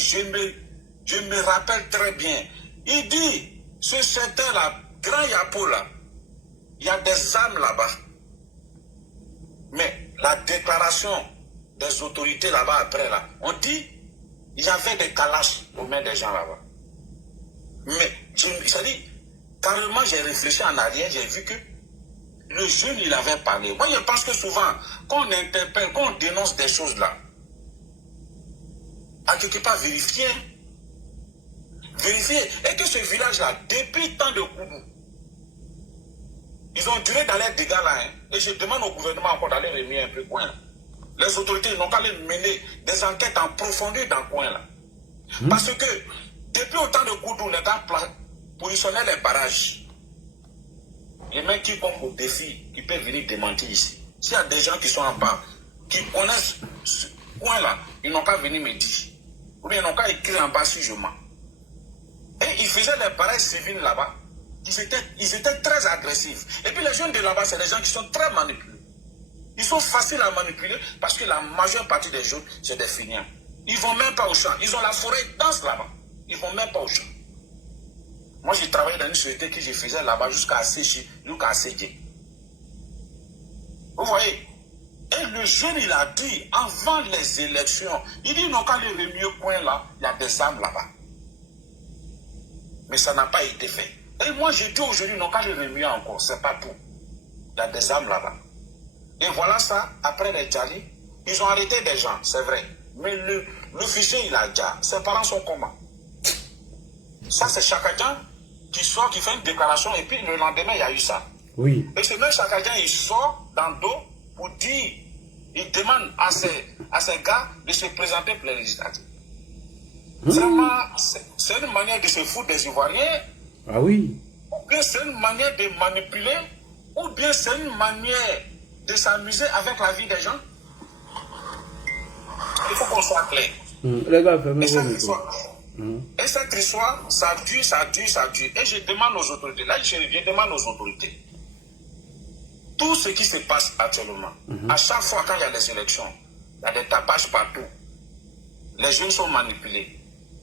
je me rappelle très bien. Il dit, ce secteur-là, Grand Yapo là, il y a des armes là-bas. Mais la déclaration des autorités là-bas après là, on dit, il y avait des calaches aux mains des gens là-bas. Mais, c'est-à-dire, carrément, j'ai réfléchi en arrière, j'ai vu que le jeune, il avait parlé. Moi, je pense que souvent, quand on interpelle, quand on dénonce des choses là, à quelque part, vérifier. Et que ce village-là, depuis tant de coups, ils ont duré dans les dégâts là. Et je demande au gouvernement encore d'aller remettre un peu coin. Les autorités n'ont qu'à aller mener des enquêtes en profondeur dans le coin là. Parce que depuis autant de coups, on a positionné les barrages. Et même quiconque au défi, qui peut venir démentir ici. S'il y a des gens qui sont en bas, qui connaissent ce coin là, ils n'ont qu'à venir me dire. Ou bien ils n'ont qu'à écrire en bas si je mens. Et ils faisaient les barrages civils là-bas. Ils étaient très agressifs. Et puis les jeunes de là-bas, c'est des gens qui sont très manipulés. Ils sont faciles à manipuler parce que la majeure partie des jeunes, c'est des feignants. Ils ne vont même pas au champ. Ils ont la forêt dense là-bas. Ils ne vont même pas au champ. Moi, j'ai travaillé dans une société que je faisais là-bas jusqu'à Séchi, jusqu'à Sédé. Vous voyez? Et le jeune, il a dit, avant les élections, il dit, non, quand le mieux coin là, il y a des armes là-bas. Mais ça n'a pas été fait. Et moi, je dis aujourd'hui, non, quand le mieux encore, c'est pas tout. Il y a des armes là-bas. Et voilà ça, après les Djali, ils ont arrêté des gens, c'est vrai. Mais l'officier, il a déjà. Ses parents sont comment? Ça, c'est Chakadjan qui sort, qui fait une déclaration, et puis le lendemain, il y a eu ça. Oui. Et ce même Chakadjan, il sort dans le dos pour dire, il demande à ces gars de se présenter pour les législatives. C'est une manière de se foutre des Ivoiriens. Ah oui. Ou bien c'est une manière de manipuler, ou bien c'est une manière de s'amuser avec la vie des gens. Il faut qu'on soit clair. Les gars, et cette histoire, ça dure. Et je demande aux autorités, là je demande aux autorités, tout ce qui se passe actuellement, à chaque fois quand il y a des élections, il y a des tapages partout. Les jeunes sont manipulés.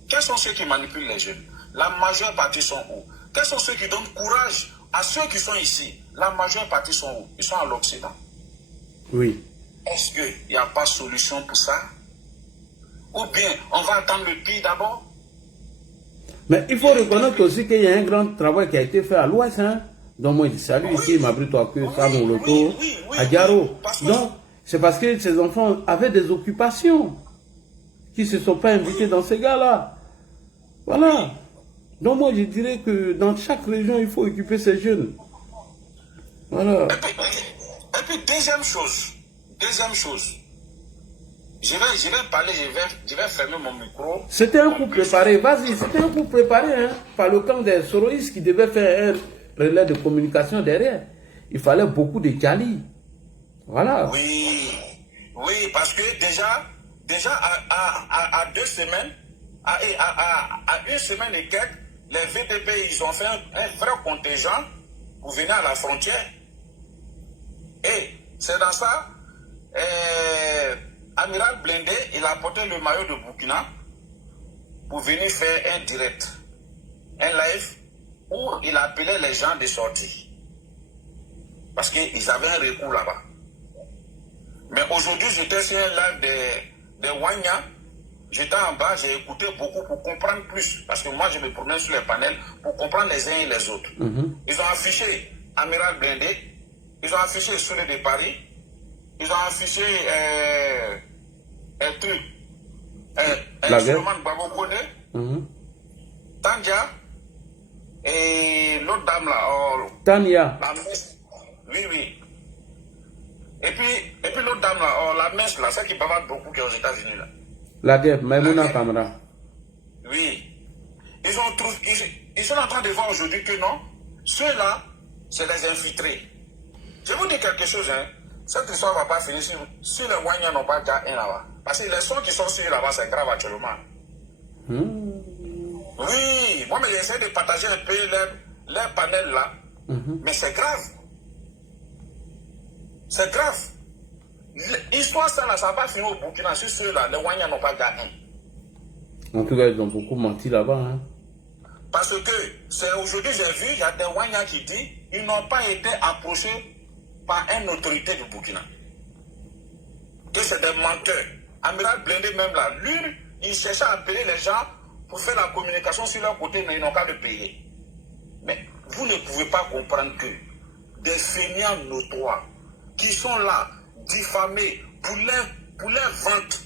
Quels sont ceux qui manipulent les jeunes? La majeure partie sont où? Quels sont ceux qui donnent courage à ceux qui sont ici? La majeure partie sont où? Ils sont à l'Occident. Oui. Est-ce qu'il n'y a pas de solution pour ça? Ou bien on va attendre le pire d'abord? Mais il faut reconnaître aussi qu'il y a un grand travail qui a été fait à l'Ouest. Hein? Donc moi je salue ici, Mabrito que Samon Loto, à Diaro. Donc c'est parce que ces enfants avaient des occupations qui ne se sont pas invités dans ces gars-là. Voilà. Donc moi je dirais que dans chaque région, il faut occuper ces jeunes. Voilà. Et puis deuxième chose. Je vais parler, je vais fermer mon micro. C'était un coup préparé, vas-y, c'était un coup préparé hein, par le camp des Soroïs qui devait faire un relais de communication derrière. Il fallait beaucoup de Djali. Voilà. Oui, parce que déjà à 2 semaines, à une semaine et quelques, les VDP, ils ont fait un vrai contingent pour venir à la frontière. Et c'est dans ça, Amiral Blindé, il a apporté le maillot de Burkina pour venir faire un direct, un live, où il appelait les gens de sortie. Parce qu'ils avaient un recours là-bas. Mais aujourd'hui, j'étais sur un live de Wanya. J'étais en bas, j'ai écouté beaucoup pour comprendre plus. Parce que moi, je me promène sur les panels pour comprendre les uns et les autres. Ils ont affiché Amiral Blindé. Ils ont affiché Soleil de Paris. Ils ont affiché un truc. Suleiman Babokone. Tanja. Et l'autre dame là. Tania. La messe. Oui. Et puis l'autre dame là, la messe là, celle qui bavarde beaucoup qui est aux États-Unis là. La guerre, Maimouna Kamara. Oui. Ils sont en train de voir aujourd'hui que non, ceux-là, c'est les infiltrés. Je vous dis quelque chose, hein. Cette histoire ne va pas finir si les Wanyas n'ont pas déjà un là-bas. Parce que les sons qui sont sur là-bas, c'est grave actuellement. Oui, moi, mais j'essaie de partager un peu les panels là. Mais c'est grave. C'est grave. L'histoire, ça ne va pas finir au Burkina. Sur ceux-là, les Wanyas n'ont pas déjà un. En tout cas, ils ont beaucoup menti là-bas. Hein. Parce que c'est aujourd'hui, j'ai vu, il y a des Wanyas qui disent qu'ils n'ont pas été approchés par une autorité du Burkina. Que c'est des menteurs. Amiral Blindé même là, lui, il cherchait à appeler les gens pour faire la communication sur leur côté, mais ils n'ont qu'à le payer. Mais vous ne pouvez pas comprendre que des fainéants notoires qui sont là, diffamés pour leur vente,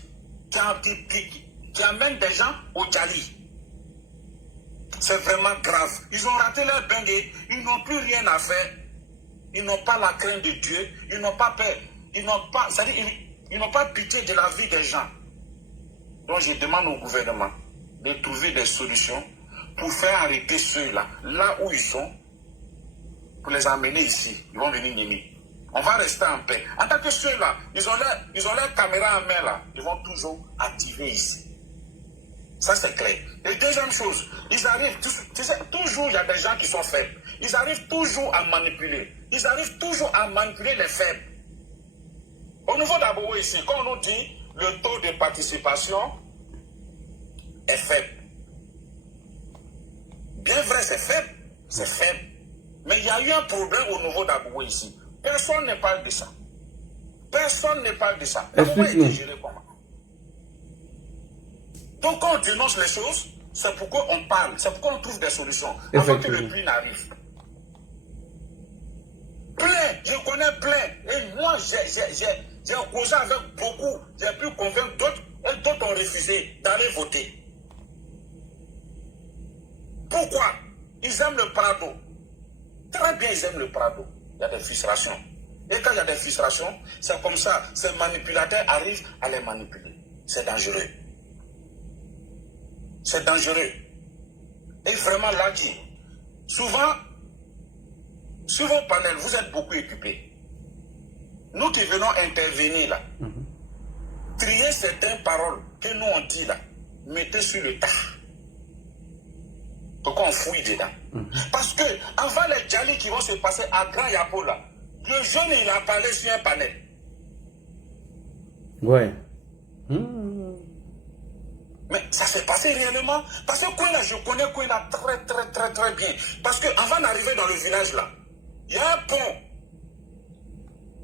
qui amènent des gens au Djali. C'est vraiment grave. Ils ont raté leur bengue, ils n'ont plus rien à faire. Ils n'ont pas la crainte de Dieu, ils n'ont pas peur, ils n'ont pas pitié de la vie des gens. Donc je demande au gouvernement de trouver des solutions pour faire arrêter ceux-là, là où ils sont, pour les emmener ici. Ils vont venir Nimi. On va rester en paix. En tant que ceux-là, ils ont leur caméra en main là, ils vont toujours activer ici. Ça c'est clair. Et deuxième chose, ils arrivent, tu sais, toujours il y a des gens qui sont faibles. Ils arrivent toujours à manipuler. Ils arrivent toujours à manipuler les faibles. Au niveau d'Abobo ici, quand on nous dit le taux de participation est faible. Bien vrai, c'est faible. C'est faible. Mais il y a eu un problème au niveau d'Abobo ici. Personne ne parle de ça. Personne ne parle de ça. Abobo a été géré comment? Donc quand on dénonce les choses, c'est pourquoi on parle, c'est pourquoi on trouve des solutions. Avant que le pluie n'arrive. Plein, je connais plein. Et moi, j'ai causé avec beaucoup. J'ai pu convaincre d'autres, et d'autres ont refusé d'aller voter. Pourquoi? Ils aiment le Prado. Très bien, ils aiment le Prado. Il y a des frustrations. Et quand il y a des frustrations, c'est comme ça. Ces manipulateurs arrivent à les manipuler. C'est dangereux. C'est dangereux. Et vraiment là, souvent, sur vos panels, vous êtes beaucoup occupés. Nous qui venons intervenir là, trier certaines paroles que nous on dit là, mettez sur le tas. Pourquoi on fouille dedans? Parce que avant les Djali qui vont se passer à Grand Yapo là, le jeune il a parlé sur un panel. Ouais. Mais ça s'est passé réellement. Parce que Kouena, je connais Kouena très bien. Parce qu'avant d'arriver dans le village là, il y a un pont.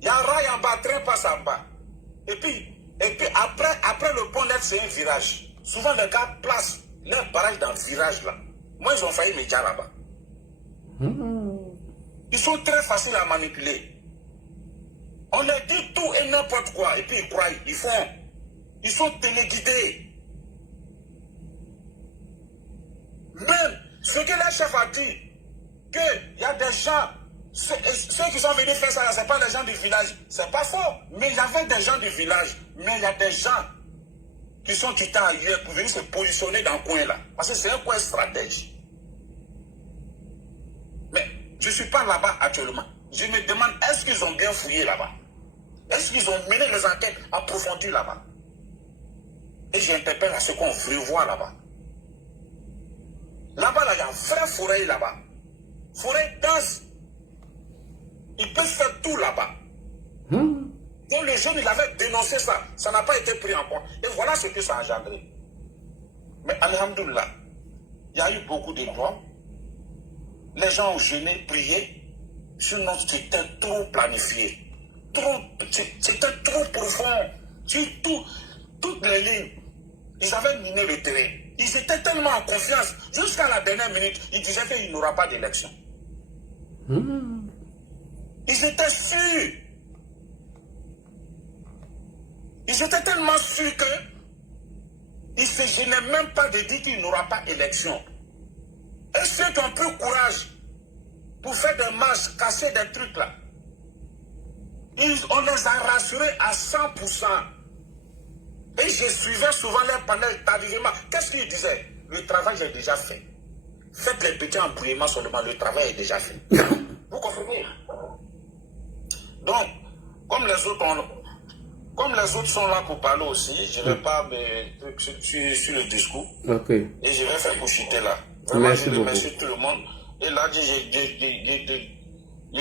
Il y a un rail en bas, train passe en bas. Et puis après le pont, c'est un virage. Souvent les gars placent leur barrage dans le virage là. Moi, ils ont failli me dire là-bas. Ils sont très faciles à manipuler. On leur dit tout et n'importe quoi. Et puis ils croient, ils font. Ils sont téléguidés. Même ce que le chef a dit, qu'il y a des gens, ceux qui sont venus faire ça, ce n'est pas les gens du village. C'est pas faux. Mais il y avait des gens du village. Mais il y a des gens qui sont quittés ailleurs pour venir se positionner dans le coin là. Parce que c'est un coin stratège. Mais je ne suis pas là-bas actuellement. Je me demande, est-ce qu'ils ont bien fouillé là-bas? Est-ce qu'ils ont mené les enquêtes approfondies là-bas? Et j'interpelle à ce qu'on revoit là-bas. Là-bas, il y a un vrai forêt là-bas. Forêt dense. Il peut faire tout là-bas. Donc les jeunes, il avait dénoncé ça. Ça n'a pas été pris en compte. Et voilà ce que ça a engendré. Mais alhamdoulilah, il y a eu beaucoup de droits. Les gens ont jeûné, prié. Sinon, c'était trop planifié. C'était trop profond. Toutes les lignes, ils avaient miné le terrain. Ils étaient tellement en confiance. Jusqu'à la dernière minute, ils disaient qu'il n'y aura pas d'élection. Ils étaient sûrs. Ils étaient tellement sûrs qu'ils ne se gênaient même pas de dire qu'il n'y aura pas d'élection. Et ceux qui ont peu de courage pour faire des marches, casser des trucs là, on les a rassurés à 100%. Et je suivais souvent les panels d'arrivement. Qu'est-ce qu'ils disaient? Le travail est déjà fait. Faites les petits embrouillements seulement, le travail est déjà fait. Vous comprenez? Donc, comme les autres sont là pour parler aussi, je ne vais pas me sur le discours. Ok. Et je vais faire pour chuter là. Vraiment, Merci je remercie beaucoup. tout le monde. Et là, je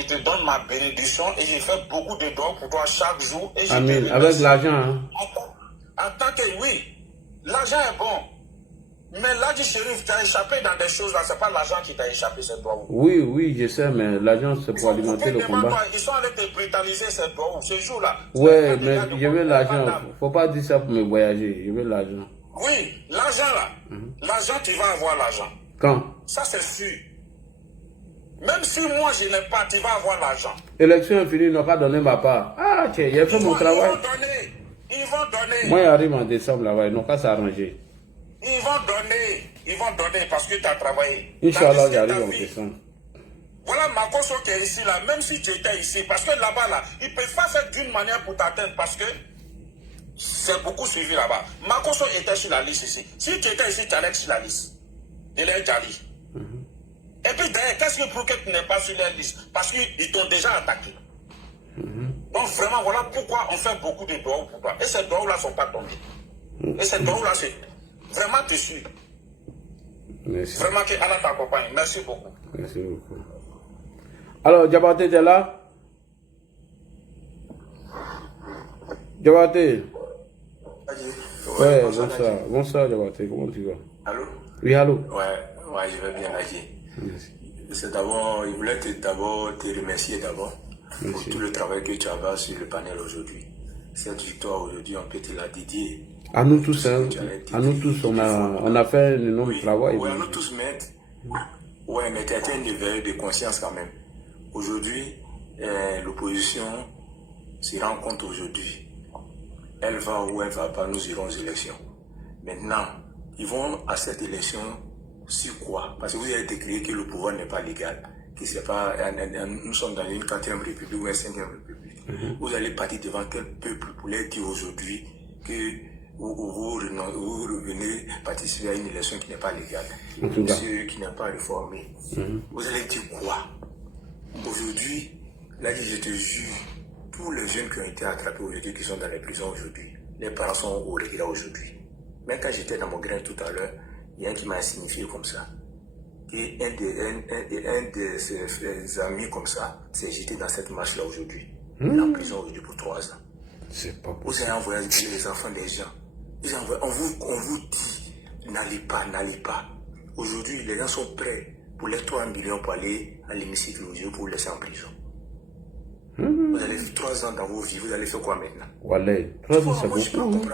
te donne ma bénédiction et je fais beaucoup de dons pour toi chaque jour. Et je Amen. te Avec remercie. l'argent, hein? En tant que oui, l'argent est bon. Mais là, du shérif, tu as échappé dans des choses là. Ce n'est pas l'argent qui t'a échappé, c'est toi. Oui, oui, je sais, mais l'argent, c'est pour alimenter le combat. Ils sont allés te brutaliser ces doigts. Ce jour-là. Ouais, mais je veux l'argent. Faut pas dire ça pour me voyager. Je veux l'argent. Oui, l'argent là. L'argent, tu vas avoir l'argent. Quand? Ça, c'est sûr. Même si moi, je n'ai pas, tu vas avoir l'argent. Élection est finie, ils n'ont pas donné ma part. Ah, tiens, j'ai fait mon travail. Ils vont donner. Moi, j'arrive en décembre là-bas, ils n'ont qu'à s'arranger. Ils vont donner parce que tu as travaillé. Inch'Allah, j'arrive en décembre. Voilà Makoso qui est ici là, même si tu étais ici, parce que là-bas là, ils ne peuvent pas faire d'une manière pour t'atteindre parce que c'est beaucoup suivi là-bas. Makoso était sur la liste ici. Si tu étais ici, tu allais être sur la liste. Il est Djali. Et puis d'ailleurs, qu'est-ce que pour que tu n'es pas sur la liste? Parce qu'ils t'ont déjà attaqué. Donc vraiment, voilà pourquoi on fait beaucoup de doigts pour toi. Et ces doigts-là ne sont pas tombés. Et ces doigts-là, c'est vraiment tu suis. Merci. Vraiment que Allah t'accompagne. Merci beaucoup. Merci beaucoup. Alors, Diabaté, t'es là? Diabaté. Ouais, bonsoir. Bonsoir, Diabaté. Comment tu vas? Allô? Oui, allô? Ouais, je vais bien, Naji. C'est d'abord, il voulait te remercier d'abord pour tout le travail que tu as sur le panel aujourd'hui. Cette victoire aujourd'hui, on peut te la dédier. À nous tous, hein. À nous tous, on a fait un énorme travail. Oui, à nous tous, mais tu as été un éveil de conscience quand même. Aujourd'hui, l'opposition se rend compte aujourd'hui. Elle va ou elle ne va pas, nous irons aux élections. Maintenant, ils vont à cette élection sur quoi? Parce que vous avez déclaré que le pouvoir n'est pas légal, que c'est pas, nous sommes dans une 4e république ou une 5e république. Vous allez partir devant quel peuple pour leur dire aujourd'hui que vous revenez participer à une élection qui n'est pas légale, qui n'est pas réformée. Vous allez dire quoi? Aujourd'hui, là je te jure, tous les jeunes qui ont été attrapés aujourd'hui, qui sont dans les prisons aujourd'hui, les parents sont au regret aujourd'hui. Même quand j'étais dans mon grain tout à l'heure, il y a un qui m'a signifié comme ça. Et un de ses amis comme ça s'est jeté dans cette marche-là aujourd'hui. Il est en prison aujourd'hui pour 3 ans. C'est pas possible. Vous allez envoyer les enfants des gens. On vous dit, n'allez pas. Aujourd'hui, les gens sont prêts pour les 3 millions pour aller à l'hémicycle aujourd'hui pour vous laisser en prison. Vous allez vivre 3 ans dans vos vies, vous allez faire quoi maintenant? Voilà, 3 ans, c'est beaucoup.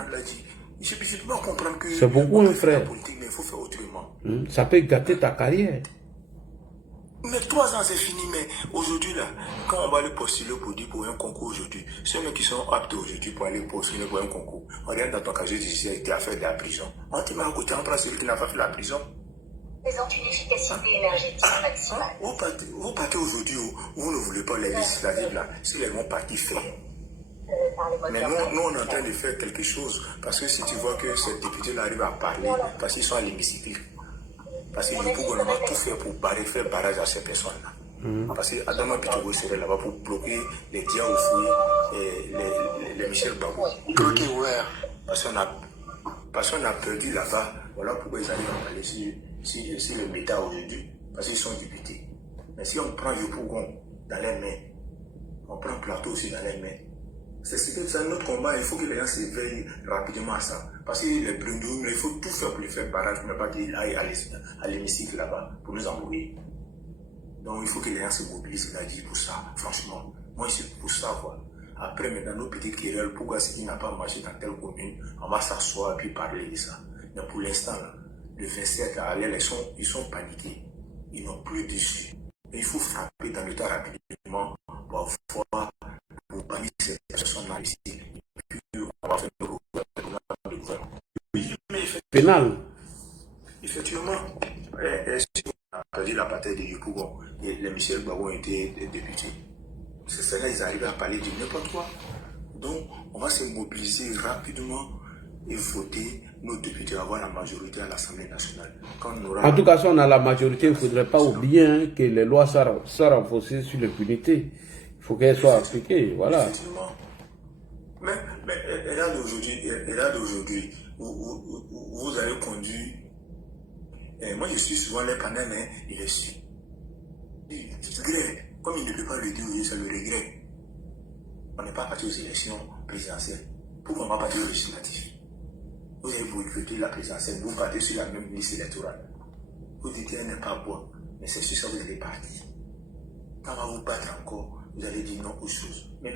Je peux pas comprendre que c'est beaucoup, un frère. Politique, mais il faut faire autrement. Ça peut gâter ta carrière. Mais 3 ans c'est fini, mais aujourd'hui là, quand on va aller postuler pour un concours aujourd'hui, ceux qui sont aptes aujourd'hui pour aller postuler pour un concours, on regarde dans ton casier judiciaire, tu as fait de la prison. On te met à côté, on prend celui qui n'a pas fait la prison. Présente une efficacité énergétique maximale. Vous partez aujourd'hui où vous ne voulez pas les législatives là, si les vont partir faire. Mais nous, on est en train de faire quelque chose, parce que si tu vois que ces députés-là arrivent à parler, parce qu'ils sont à l'hémicycle, parce que le gouvernement a tout fait pour faire barrage à ces personnes-là. Parce que Adama Pitogo serait là-bas pour bloquer les Diaoufouis et les Michel Babou. Parce qu'on a perdu là-bas, voilà pourquoi ils arrivent à parler sur si le méta aujourd'hui, parce qu'ils sont députés. Mais si on prend Yopougon dans les mains, on prend Plateau aussi dans les mains, c'est un autre combat. Il faut que les gens s'éveillent rapidement à ça. Parce que les Brundounes, il faut tout faire pour les faire barrage, mais pas qu'ils aillent à l'hémicycle là-bas pour nous embrouiller. Donc il faut que les gens se mobilisent là-dessus pour ça, franchement. Moi, c'est pour ça, quoi. Après, maintenant, nos petites querelles, pourquoi ce qui n'a pas marché dans telle commune, on va s'asseoir et puis parler de ça. Mais pour l'instant, le 27 à l'élection, ils sont paniqués. Ils n'ont plus d'issue. Et il faut frapper dans le temps rapidement pour avoir, pour bannir ces personnes-là ici. Et puis, on va faire le gouvernement. Oui, mais effectivement, si on a perdu la bataille de Yopougon, et les Michel Gbagbo ont été députés. C'est ça, là, ils arrivent à parler de n'importe quoi. Donc, on va se mobiliser rapidement et voter nos députés, avoir la majorité à l'Assemblée nationale. Quand on aura... En tout cas, si on a la majorité, il ne faudrait pas oublier que les lois soient renforcées sur l'impunité. Il faut qu'elles soient appliquées, voilà. Effectivement. Mais là d'aujourd'hui, vous avez conduit. Moi, je suis souvent les panels, mais il est su. Je regrette. Comme il ne peut pas le dire, je le regrette. On n'est pas parti aux élections présidentielles. Pourquoi on va partir aux législatives? Vous avez voté la présidentielle, vous partez sur la même liste électorale. Vous dites qu'elle n'est pas bonne, mais c'est sur ça que vous allez partir. Quand on va vous battre encore, vous allez dire non aux choses. Mais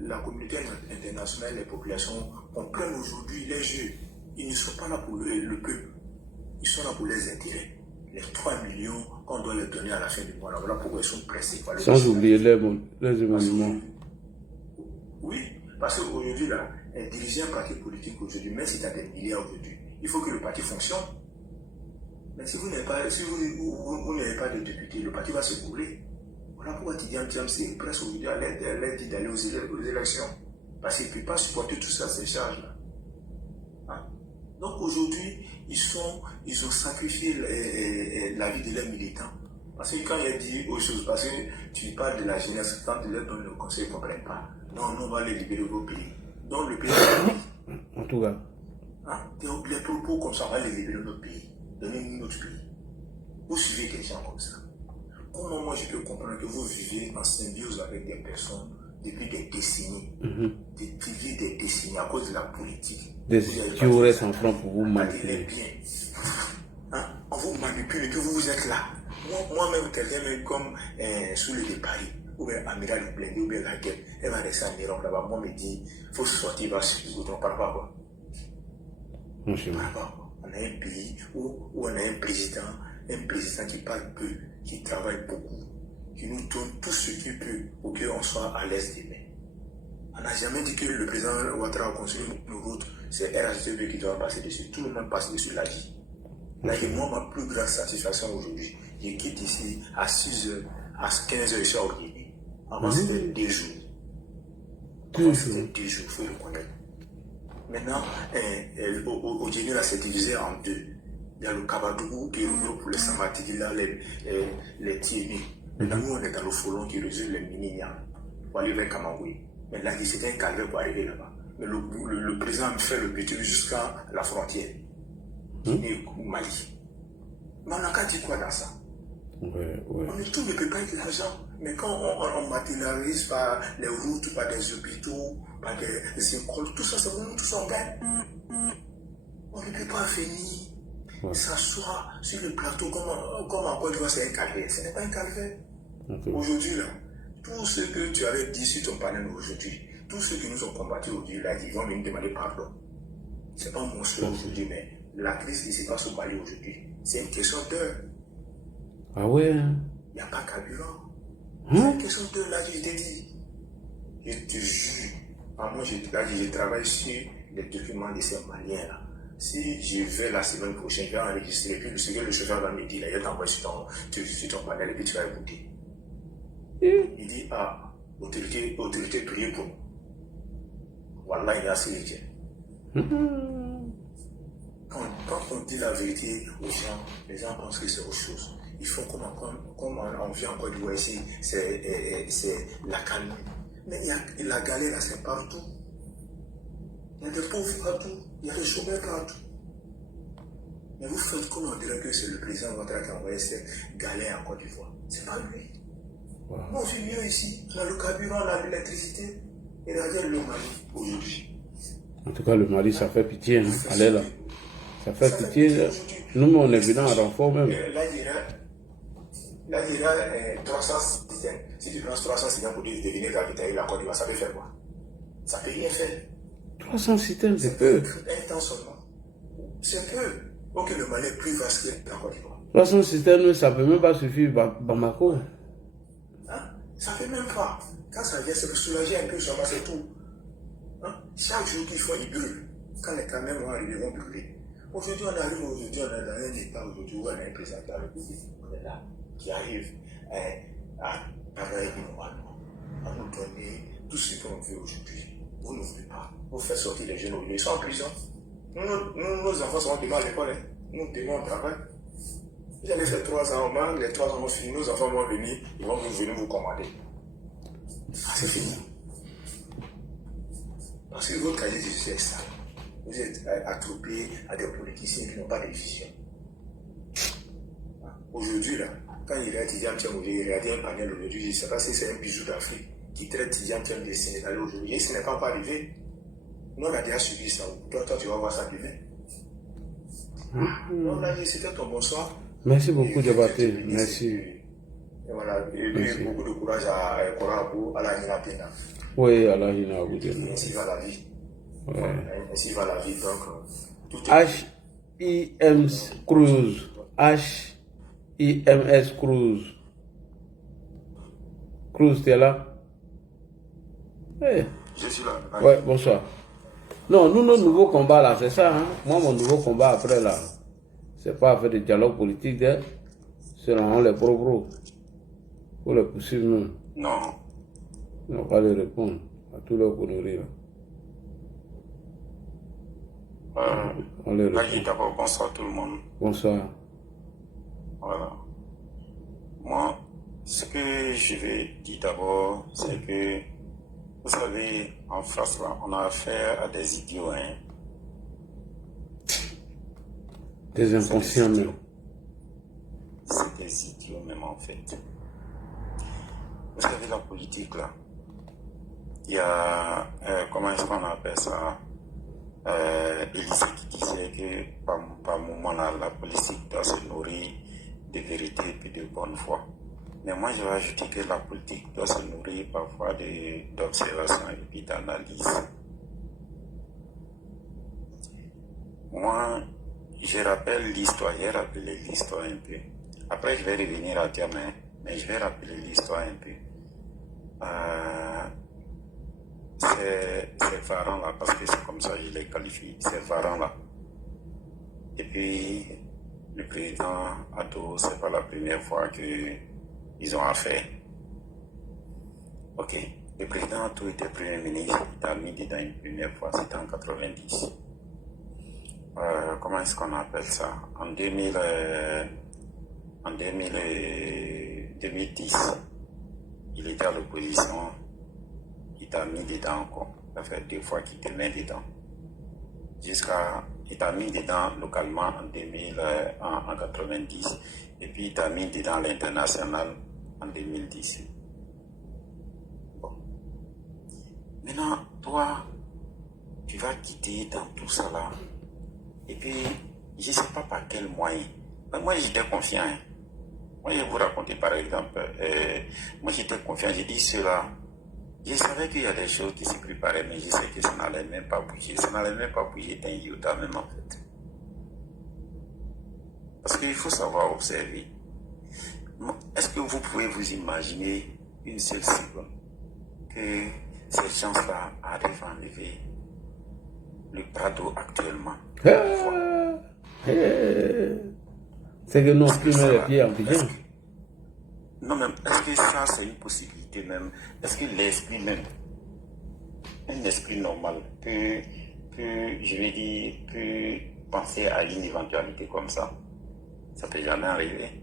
la communauté internationale, les populations comprennent aujourd'hui les jeux. Ils ne sont pas là pour le peuple. Ils sont là pour les intérêts. Les 3 millions qu'on doit leur donner à la fin du mois, voilà pourquoi ils sont pressés. Sans oublier les émoluments. Oui, parce qu'aujourd'hui, là, diriger un parti politique aujourd'hui, même si tu as des milliards aujourd'hui, il faut que le parti fonctionne. Mais si vous n'avez pas, pas de député, le parti va se couler. Voilà pourquoi Tidiane Tiamsi est presque aujourd'hui à l'aide d'aller aux élections. Parce qu'il ne peut pas supporter tout ça, ces charges-là. Hein? Donc aujourd'hui, ils ont sacrifié la vie de leurs militants. Parce que quand il a dit aux choses, parce que tu parles de la jeunesse, quand tu leur donnes le conseil, ils ne comprennent pas. Non, on va les libérer vos pays. Donc le pays. En tout cas. Hein? Les propos comme ça, on va les libérer notre pays. Donnez-nous notre pays. Vous suivez quelqu'un comme ça. Comment moi je peux comprendre que vous vivez en symbiose avec des personnes depuis des décennies, des décennies à cause de la politique. Qui auraient son front pour vous manipuler. Hein? On vous manipule et que vous êtes là. Moi-même, quelqu'un même comme sous le départ, ou bien Amiral Blendé, ou bien la guerre, elle va rester à Miron là-bas. Moi, me dit, il faut sortir, il va se on ne parle pas quoi. On a un pays où on a un président qui parle peu, qui travaille beaucoup, qui nous donne tout ce qu'il peut pour qu'on soit à l'aise demain. On n'a jamais dit que le président Ouattara a construit nos routes, c'est RHTV qui doit passer dessus. Tout le monde passe dessus la vie. Là, moi, ma plus grande satisfaction aujourd'hui, je quitte ici à 6h, à 15h, je suis au Guinée. Avant, c'était 2 jours. Avant, c'était 2 jours, il faut le connaître. Maintenant, au Guinée, là, c'est divisé en 2. Il y a le Kabadougou qui est pour les Samatidi, là, les Tiémi. Maintenant, nous, on est dans le Folon qui résume les Minignans pour aller vers Kamangoué. Mais là, c'était un calvaire pour arriver là-bas. Mais le président me fait le petit jusqu'à la frontière. Guinée ou Mali. Mais on n'a qu'à dire quoi dans ça? Tout ne peut pas être l'argent. Mais quand on matérialise par les routes, par des hôpitaux, par des écoles, tout ça, c'est nous tous on gagne. On ne peut pas venir s'asseoir sur le plateau comme en Côte d'Ivoire, c'est un calvaire. Ce n'est pas un calvaire. Aujourd'hui, là, tout ce que tu avais dit sur ton panel aujourd'hui, tous ceux qui nous ont combattus aujourd'hui, là, ils vont venir demander pardon. Ce n'est pas mon choix aujourd'hui, mais la crise qui se passe au Mali aujourd'hui, c'est une question d'heure. Ah ouais? Il n'y a pas carburant. C'est une question d'heure, là, je t'ai dit. Je te jure. Moi, je travaille sur les documents de ces Maliens-là. Si je vais la semaine prochaine, je vais enregistrer, puis ce que le chauffeur va me dire, il va t'envoyer sur ton panel et puis tu vas écouter. Il dit, autorité, priez pour nous. Wallah, il est assez nickel. Quand on dit la vérité aux gens, les gens pensent que c'est autre chose. Ils font comme on vit en Côte d'Ivoire ici, c'est la calme. Mais la galère, c'est partout. Il y a des pauvres partout, il y a des chômeurs partout. Mais vous faites comme on dirait que c'est le président Ouattara qui a envoyé ses galères en Côte d'Ivoire. C'est pas lui. Wow. On vit mieux ici. On a le carburant, on a l'électricité. Et regardez le Mali aujourd'hui. En tout cas, le Mali, ça fait pitié. Hein. Allez là. Ça fait pitié. Nous, on est venus en renfort même. Là, il y a 300 citernes. Si tu prends 300 citernes pour devenir ravitailler la Côte d'Ivoire, ça peut faire quoi? Ça peut rien faire. 300 citernes, c'est peu. Un temps seulement. C'est peu. Ok, le Mali est plus vaste que la Côte d'Ivoire. 300 citernes, ça ne peut même pas suffire Bamako. Hein? Ça ne fait même pas. Quand ça vient, c'est pour soulager un peu, seulement c'est tout. Hein? Chaque jour qu'il faut, il brûle. Quand les camions vont arriver, ils vont brûler. Aujourd'hui, on arrive, on est dans un état aujourd'hui où on a un président de la République, on est là, qui arrive à parler normalement, à nous donner tout ce qu'on veut aujourd'hui. Vous ne voulez pas. Vous faites sortir les jeunes aujourd'hui. Ils sont en prison. Nos enfants sont demain à l'école. Hein. Nous, demain, on travaille. Vous allez faire 3 ans, les 3 ans vont finir, nos enfants vont venir, ils vont venir vous commander. Ah, c'est fini. Parce que votre qualité de vie est ça. Vous êtes attroupés à des politiciens qui n'ont pas de vision. Aujourd'hui, là, quand il est étudiant, il regarde un panel aujourd'hui, je ne sais pas si c'est un bijou d'Afrique qui traite étudiant de Sénégal aujourd'hui. Et ce n'est pas encore arrivé. Nous, on a déjà suivi ça. Toi, tu vas voir ça arriver. On a dit, c'était ton bonsoir. Merci beaucoup, Diabaté. Merci. Et voilà, et beaucoup de courage à Korabou, à la Nina Pena. Oui, à la Nina Pena. Ainsi va la vie. Ouais. Ainsi va la vie. Donc, H.I.M.S. Cruz. H.I.M.S. Cruz. Cruz, tu es là? Hey. Je suis là. Ouais, bonsoir. Non, nous, nos nouveaux combats là, c'est ça. Hein? Moi, mon nouveau combat après là, c'est pas faire des dialogues politiques, hein? C'est vraiment les pro-pro. Pour les poursuivre nous. Non. On va pas les répondre à tous leurs conneries là. On les répond. D'abord, bonsoir tout le monde. Bonsoir. Voilà. Moi, ce que je vais dire d'abord, c'est que, vous savez, en France, là, on a affaire à des idiots, hein. Des inconscients même. C'est des idiots même, en fait. Vous savez, la politique, là, il y a, comment est-ce qu'on appelle ça, Élysée qui disait que, par moment, là, la politique doit se nourrir de vérité et de bonne foi. Mais moi, je vais ajouter que la politique doit se nourrir parfois d'observation et puis d'analyse. Moi, je rappelle l'histoire, j'ai rappelé l'histoire un peu. Après, je vais revenir à Diamant, mais je vais rappeler l'histoire un peu. Ces varans-là, parce que c'est comme ça que je les qualifie, ces varans-là. Et puis, le président Addo, c'est pas la première fois qu'ils ont affaire. Ok, le président Addo était premier ministre, il a mis dedans une première fois, c'était en 90. Comment est-ce qu'on appelle ça? En 2010, il était à l'opposition, il t'a mis dedans encore. Ça fait 2 fois qu'il te met dedans. Il t'a mis dedans localement en 90. Et puis il t'a mis dedans l'international en 2010. Bon. Maintenant, toi, tu vas quitter dans tout ça là. Et puis, je ne sais pas par quel moyen. Mais moi, j'étais confiant. Hein. Moi, je vais vous raconter par exemple. Moi, j'étais confiant. J'ai dit cela. Je savais qu'il y a des choses qui se préparaient, mais je sais que ça n'allait même pas bouger. Ça n'allait même pas bouger d'un iota même en fait. Parce qu'il faut savoir observer. Est-ce que vous pouvez vous imaginer une seule seconde que ces gens-là arrivent à enlever le Prado actuellement? C'est que non, plus met les pieds en pyjama. Non, même, est-ce que ça c'est une possibilité même? Est-ce que l'esprit même, un esprit normal, peut, je vais dire, peut penser à une éventualité comme ça? Ça peut jamais arriver.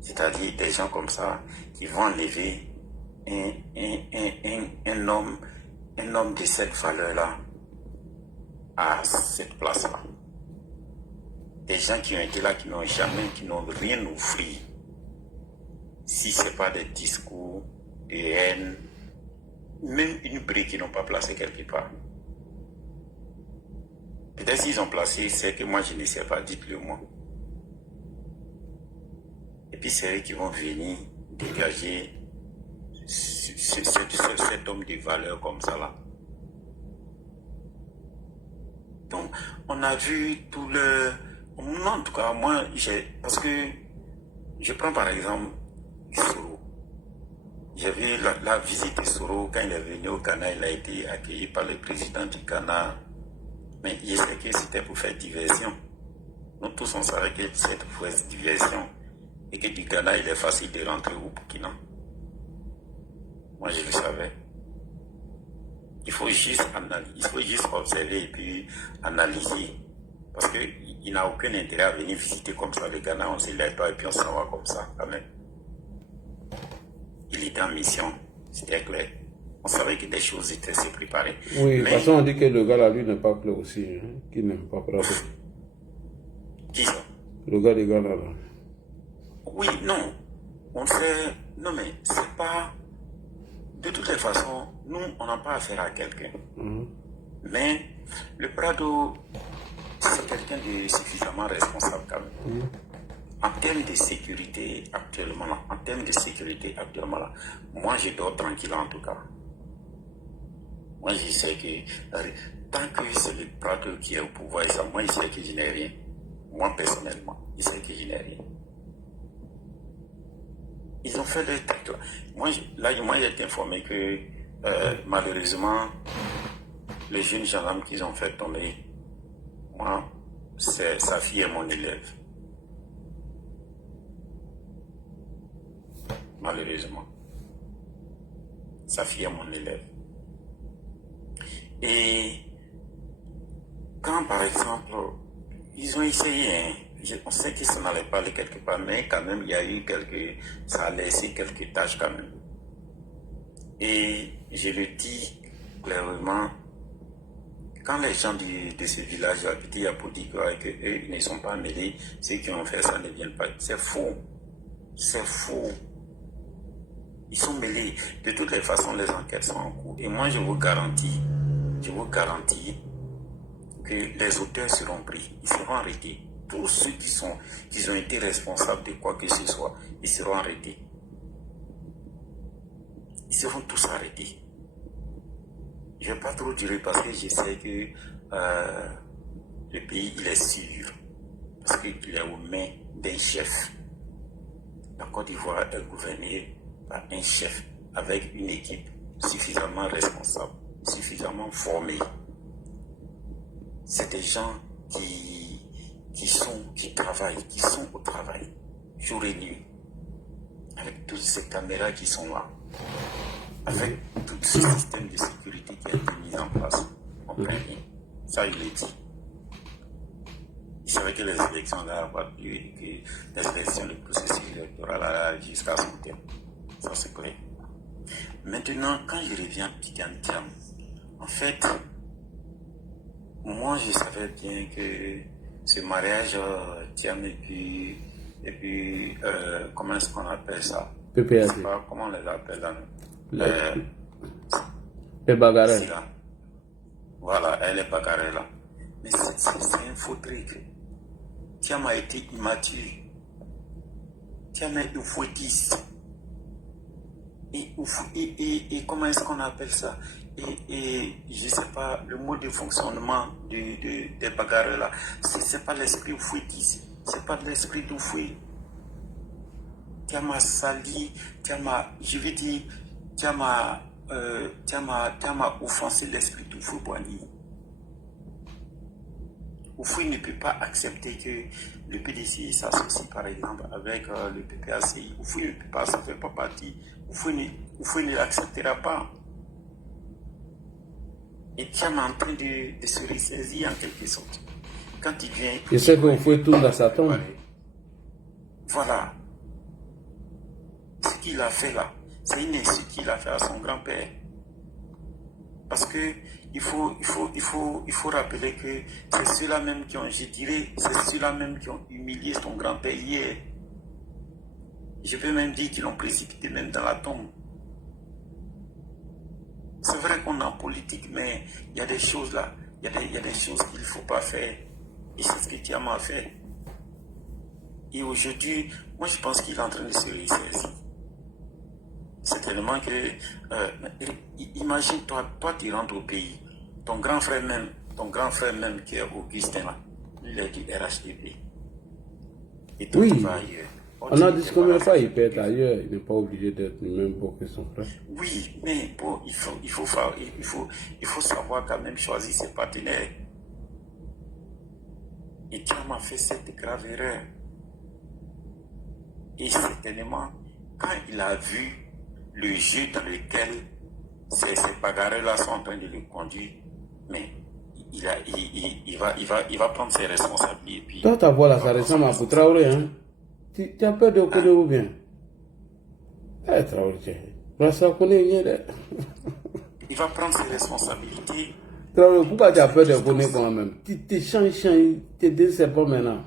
C'est-à-dire des gens comme ça qui vont enlever un homme de cette valeur-là à cette place-là. des gens qui ont été là, qui n'ont rien offert. Si ce n'est pas des discours de haine, même une brique qu'ils n'ont pas placée quelque part. Peut-être s'ils ont placé, c'est que moi je ne sais pas, dites-le moi. Et puis c'est eux qui vont venir dégager cet homme de valeur comme ça là. Donc, on a vu tout le... Non, en tout cas, moi, parce que je prends par exemple Soro. J'ai vu la visite de Soro quand il est venu au Ghana, il a été accueilli par le président du Ghana. Mais je sais que c'était pour faire diversion. Nous tous, on savait que c'était pour faire diversion. Et que du Ghana, il est facile de rentrer au Burkina. Moi, je le savais. Il faut juste observer et puis analyser. Parce qu'il n'a aucun intérêt à venir visiter comme ça le Ghana. On s'y lève pas et puis on s'en va comme ça, quand même. Il était en mission, c'était clair. On savait que des choses étaient se préparées. Oui, de toute façon, on dit que le gars là, lui, n'est pas clair aussi, hein, qu'il n'aime pas parler. Qui ça? Le gars des Ghana là. Oui, non. On sait... Non, mais c'est pas... De toutes les façons, nous, on n'a pas affaire à quelqu'un. Mais le Prado, c'est quelqu'un de suffisamment responsable quand même. En termes de sécurité actuellement là, moi je dors tranquille en tout cas. Moi je sais que tant que c'est le Prado qui est au pouvoir, moi je sais que je n'ai rien. Moi personnellement, je sais que je n'ai rien. Ils ont fait des trucs là. Moi j'ai été informé que malheureusement, les jeunes gendarmes qu'ils ont fait tomber, moi, sa fille est mon élève. Malheureusement. Sa fille est mon élève. Et quand par exemple, ils ont essayé, hein, on sait que ça n'allait pas aller quelque part, mais quand même, il y a eu ça a laissé quelques tâches quand même. Et je le dis clairement, quand les gens de ce village habités à Poudigoa et qu'eux ne sont pas mêlés, ceux qui ont fait ça ne viennent pas. C'est faux. C'est faux. Ils sont mêlés. De toutes les façons, les enquêtes sont en cours. Et moi, je vous garantis que les auteurs seront pris. Ils seront arrêtés. Tous ceux qui ont été responsables de quoi que ce soit, ils seront arrêtés. Ils seront tous arrêtés. Je ne vais pas trop dire parce que je sais que le pays, il est sûr. Parce qu'il est aux mains d'un chef. La Côte d'Ivoire est gouvernée par un chef avec une équipe suffisamment responsable, suffisamment formée. C'est des gens qui travaillent, qui sont au travail, jour et nuit, avec toutes ces caméras qui sont là, avec tout ce système de sécurité qui a été mis en place. Comprenez? Ça, il est dit. Il savait que les élections n'allaient pas lieu et que les élections, le processus électoral allait jusqu'à son terme. Ça, c'est clair. Maintenant, quand je reviens à Pigantiam, en fait, moi, je savais bien que ce mariage Tiam et puis comment est-ce qu'on appelle ça? PPAC. Je sais pas comment on les appelle là. Les bagarres. Voilà, elle est bagarre là. Mais c'est un faux truc. Tiam a été immature. Tiam est une fouettiste. Et comment est-ce qu'on appelle ça? Et je ne sais pas, le mode de fonctionnement des bagarres là, c'est pas l'esprit fouettiste, c'est pas l'esprit du fouet. Tiam a sali, je veux dire, Tiam a offensé l'esprit du fouet Boigny. Oufouille ne peut pas accepter que le PDC s'associe par exemple avec le PPACI. Oufouille ne peut pas, ça ne fait pas partie. Oufouille ne l'acceptera pas. Et Tiam est en train de se ressaisir en quelque sorte. Quand il vient... Et c'est qu'on fait tout dans sa tombe. Voilà. Ce qu'il a fait là, c'est une insulte qu'il a fait à son grand-père. Parce que il faut rappeler que c'est ceux-là même qui ont, je dirais, c'est ceux-là même qui ont humilié ton grand-père hier. Je peux même dire qu'ils l'ont précipité même dans la tombe. C'est vrai qu'on est en politique, mais il y a des choses là, il y a des choses qu'il ne faut pas faire. Et c'est ce que Thiam a fait. Et aujourd'hui, moi je pense qu'il est en train de se ressaisir. C'est tellement que, imagine-toi, toi tu rentres au pays, ton grand frère même qui est Augustin là, il est du RHDP. Et toi tu vas ailleurs. On a dit combien de fois il peut être ailleurs, il n'est pas obligé d'être le même beau que son frère. Oui, mais bon, il faut savoir quand même choisir ses partenaires. Et Thiam a fait cette grave erreur. Et certainement, quand il a vu le jeu dans lequel ces bagarres-là sont en train de le conduire, mais il va prendre ses responsabilités. Toi, ta voix là, ça ressemble à Traoré, hein? Tu as peur de connaître ou bien? Eh, Traoré, ça connaît rien. Il va prendre ses responsabilités. Traoré, pourquoi tu as peur de connaître quand même? Tu changes, tu ne pas maintenant.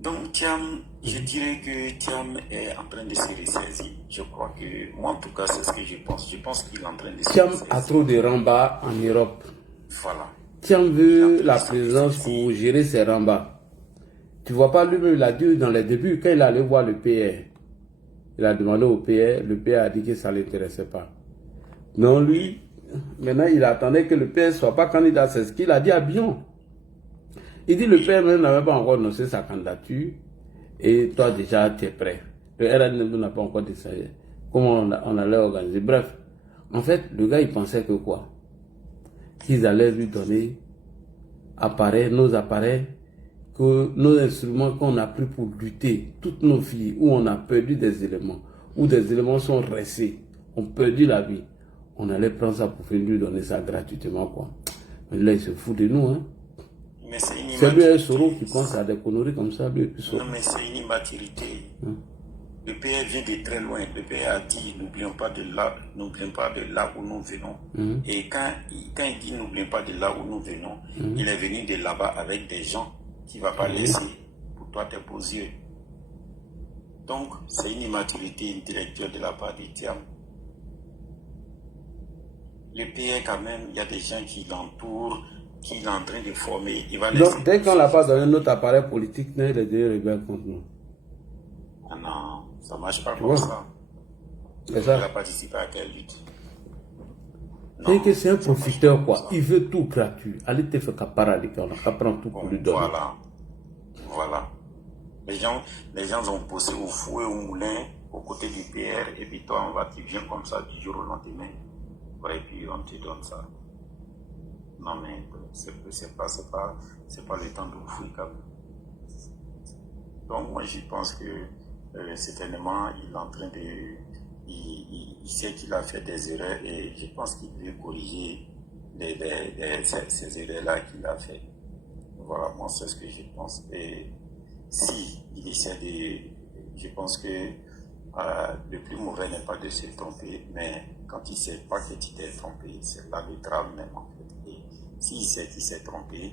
Donc, Thiam, je dirais que Thiam est en train de se ressaisir. Je crois que, moi en tout cas, c'est ce que je pense. Je pense qu'il est en train de se ressaisir. Thiam a trop de rembas en Europe. Voilà. Thiam veut la présence pour gérer ses rembas. Tu vois pas, lui-même, il a dit dans les débuts, quand il allait voir le PR, il a demandé au PR, le PR a dit que ça ne l'intéressait pas. Non, lui, maintenant, il attendait que le PR ne soit pas candidat. C'est ce qu'il a dit à Bion. Il dit le PR même n'avait pas encore annoncé sa candidature et toi déjà tu es prêt. Le RN n'a pas encore décidé comment on allait organiser. Bref, en fait, le gars il pensait que quoi? Qu'ils allaient lui donner nos appareils, que nos instruments qu'on a pris pour lutter, toutes nos filles, où on a perdu des éléments, où des éléments sont restés, ont perdu la vie. On allait prendre ça pour lui donner ça gratuitement, quoi. Mais là, il se fout de nous, hein. C'est lui un Soro qui pense à des conneries comme ça, lui. Non, mais c'est une immaturité. Le PR vient de très loin. Le PR a dit, n'oublions pas de là où nous venons. Et quand il dit, n'oublions pas de là où nous venons, il est venu de là-bas avec des gens qui ne vont pas laisser pour toi tes beaux yeux. Donc, c'est une immaturité intellectuelle de la part de Thiam. Le PR, quand même, il y a des gens qui l'entourent, qui est en train de former. Donc, dès qu'on n'a pas donné notre appareil politique, il est rebelle contre nous. Ah non, ça ne marche pas comme ça. C'est ça. Il a participé à quelle lutte? C'est que c'est un profiteur, quoi. Il veut tout gratuit. Allez te faire caparade, on a prendre tout pour lui donner. Voilà. Les gens ont posé au fouet, au moulin, aux côtés du PR, et puis toi, tu viens comme ça du jour au lendemain. Ouais, et puis on te donne ça. Non, mais c'est pas le temps de fouiller quand même. Donc, moi, je pense que certainement, il est en train de. Il sait qu'il a fait des erreurs et je pense qu'il veut corriger ces erreurs-là qu'il a fait. Voilà, moi, c'est ce que je pense. Et si il essaie de. Je pense que le plus mauvais n'est pas de se tromper, mais quand il ne sait pas que tu t'es trompé, c'est là le drame même en fait. Et s'il sait qu'il s'est trompé,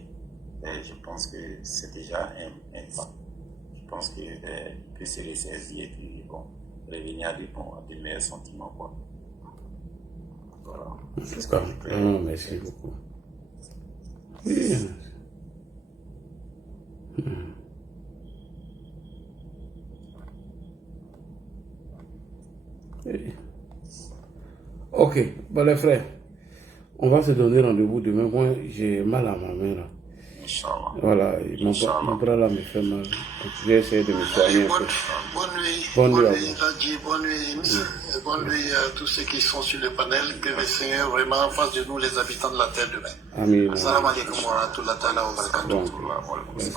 je pense que c'est déjà un pas. Je pense qu'il peut se ressaisir et puis bon, revenir à des meilleurs sentiments, quoi. Voilà. C'est ce que je peux dire. Merci beaucoup. Oui. Ok, bon les frères, on va se donner rendez-vous demain. Moi, j'ai mal à ma main là. Inch'Allah. Voilà, mon bras là me fait mal. Je vais essayer de me soigner un peu. Bonne nuit Radji, bonne nuit à tous ceux qui sont sur le panel. Que le Seigneur vraiment fasse de nous les habitants de la terre demain. Amen. Assalamu alaikum wa rahmatullahi wa barakatuh. Merci.